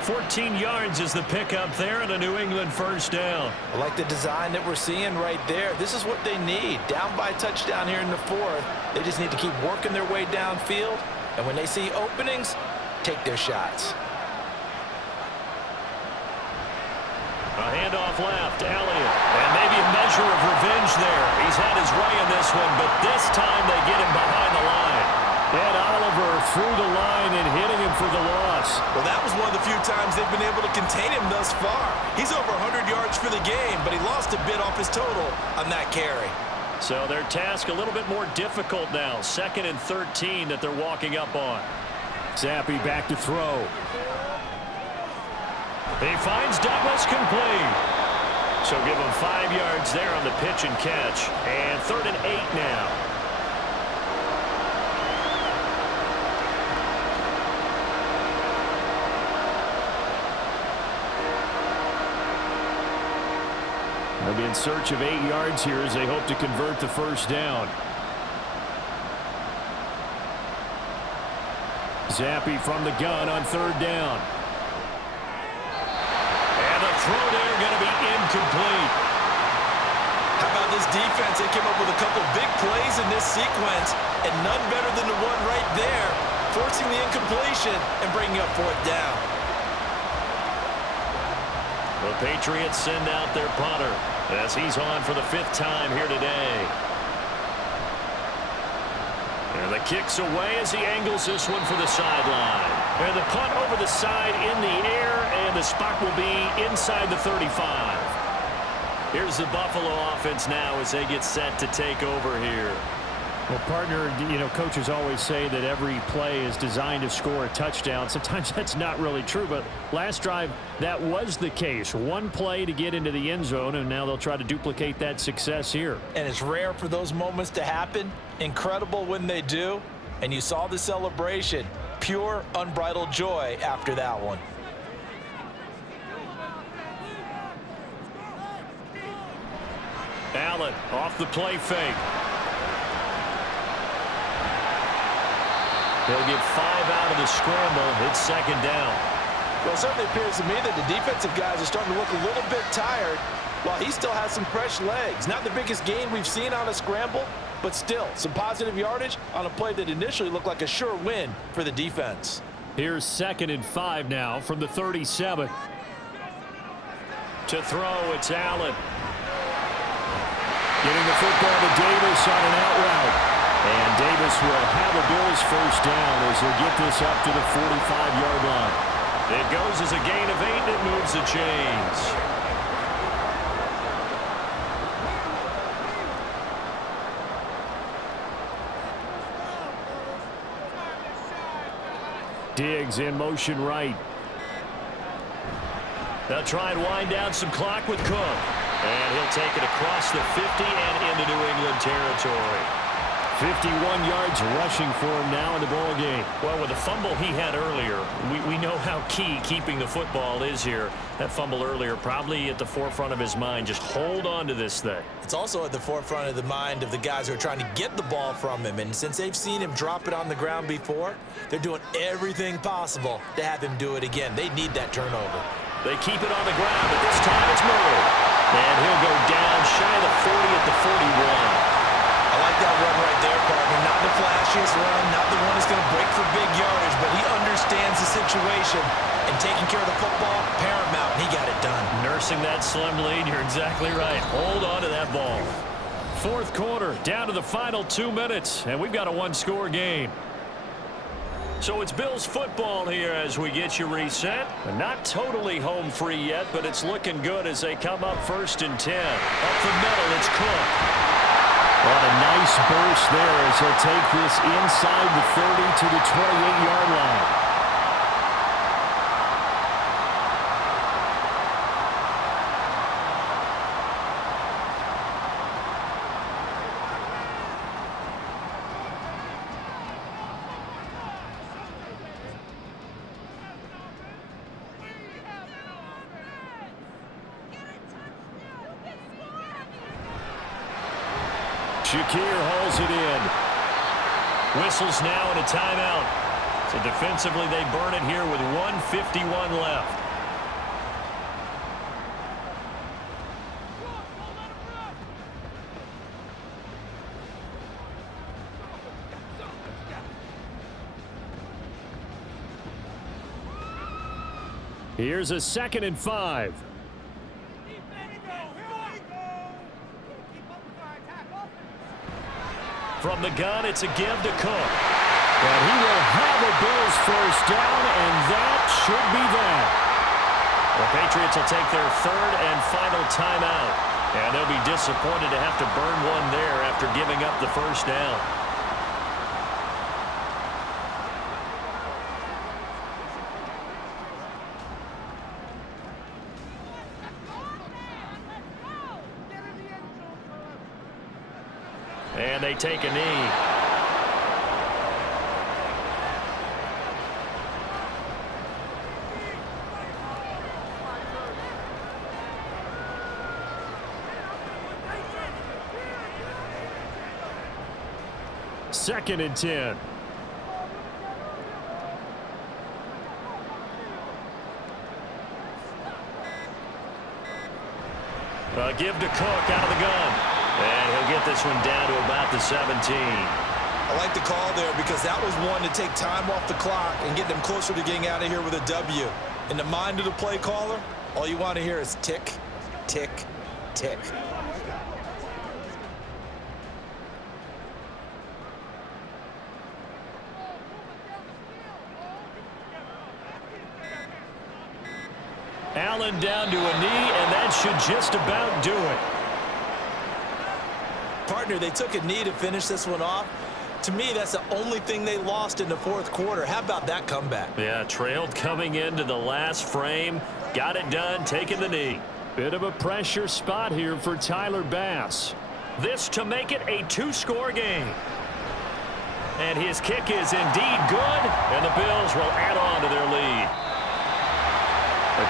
14 yards is the pickup there and a New England 1st down. I like the design that we're seeing right there. This is what they need. Down by a touchdown here in the 4th. They just need to keep working their way downfield. And when they see openings, take their shots. A handoff left, Elliott. And maybe a measure of revenge there. He's had his way in this one, but this time they get him behind the line. And Oliver through the line and hitting him for the loss. Well, that was one of the few times they've been able to contain him thus far. He's over 100 yards for the game, but he lost a bit off his total on that carry. So their task a little bit more difficult now. 2nd and 13 that they're walking up on. Zappe back to throw. He finds Douglas complete. So give him 5 yards there on the pitch and catch. And 3rd and 8 now. They'll be in search of 8 yards here as they hope to convert the 1st down. Zappe from the gun on 3rd down. And the throw there going to be incomplete. How about this defense? They came up with a couple big plays in this sequence, and none better than the one right there, forcing the incompletion and bringing up 4th down. The Patriots send out their punter as he's on for the 5th time here today. And the kick's away as he angles this one for the sideline. And the punt over the side in the air, and the spot will be inside the 35. Here's the Buffalo offense now as they get set to take over here. Well, partner, you know, coaches always say that every play is designed to score a touchdown. Sometimes that's not really true, but last drive, that was the case. One play to get into the end zone, and now they'll try to duplicate that success here. And it's rare for those moments to happen. Incredible when they do. And you saw the celebration. Pure, unbridled joy after that one. Allen off the play fake. They'll get 5 out of the scramble. It's 2nd down. Well, it certainly appears to me that the defensive guys are starting to look a little bit tired while he still has some fresh legs. Not the biggest gain we've seen on a scramble, but still some positive yardage on a play that initially looked like a sure win for the defense. Here's 2nd and 5 now from the 37. To throw, it's Allen. Getting the football to Davis on an out route. And Davis will have a Bills 1st down as they get this up to the 45-yard line. It goes as a gain of 8, and it moves the chains. Diggs in motion right. They'll try and wind down some clock with Cook. And he'll take it across the 50 and into New England territory. 51 yards rushing for him now in the ball game. Well, with the fumble he had earlier, we know how key keeping the football is here. That fumble earlier probably at the forefront of his mind. Just hold on to this thing. It's also at the forefront of the mind of the guys who are trying to get the ball from him. And since they've seen him drop it on the ground before, they're doing everything possible to have him do it again. They need that turnover. They keep it on the ground, but this time it's Murray. And he'll go down shy of the 40 at the 41. I like like that run right there, partner. Not the flashiest run, not the one that's going to break for big yardage, but he understands the situation, and taking care of the football, paramount, and he got it done. Nursing that slim lead, you're exactly right. Hold on to that ball. Fourth quarter, down to the final 2 minutes, and we've got a one-score game. So it's Bills football here as we get you reset. Not totally home free yet, but it's looking good as they come up 1st and 10. Up the middle, it's Cook. What a nice burst there as he'll take this inside the 30 to the 28-yard line. Shakir hauls it in. Whistles now and a timeout. So defensively they burn it here with 1:51 left. Here's a 2nd and 5. From the gun, it's a give to Cook. And he will have a Bills first down, and that should be that. The Patriots will take their 3rd and final timeout. And they'll be disappointed to have to burn one there after giving up the first down. And they take a knee. Second and 10. Give to Cook out of the gun. And he'll get this one down to about the 17. I like the call there because that was one to take time off the clock and get them closer to getting out of here with a W. In the mind of the play caller, all you want to hear is tick, tick, tick. Allen down to a knee, and that should just about do it. Partner, they took a knee to finish this one off. To me, that's the only thing they lost in the 4th quarter. How about that comeback? Yeah, trailed coming into the last frame. Got it done, taking the knee. Bit of a pressure spot here for Tyler Bass. This to make it a 2-score game. And his kick is indeed good, and the Bills will add on to their lead.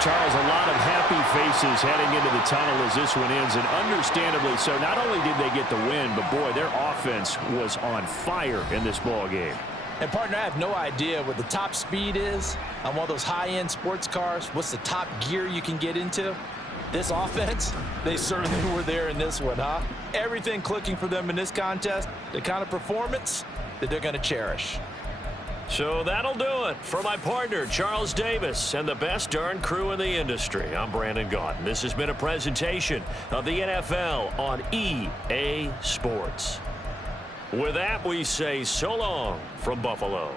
Charles, a lot of happy faces heading into the tunnel as this one ends, and understandably so. Not only did they get the win, but boy, their offense was on fire in this ball game. And partner, I have no idea what the top speed is on one of those high-end sports cars. What's the top gear you can get into? This offense, they certainly were there in this one, huh? Everything clicking for them in this contest, the kind of performance that they're going to cherish. So that'll do it for my partner, Charles Davis, and the best darn crew in the industry. I'm Brandon Gaudin. This has been a presentation of the NFL on EA Sports. With that, we say so long from Buffalo.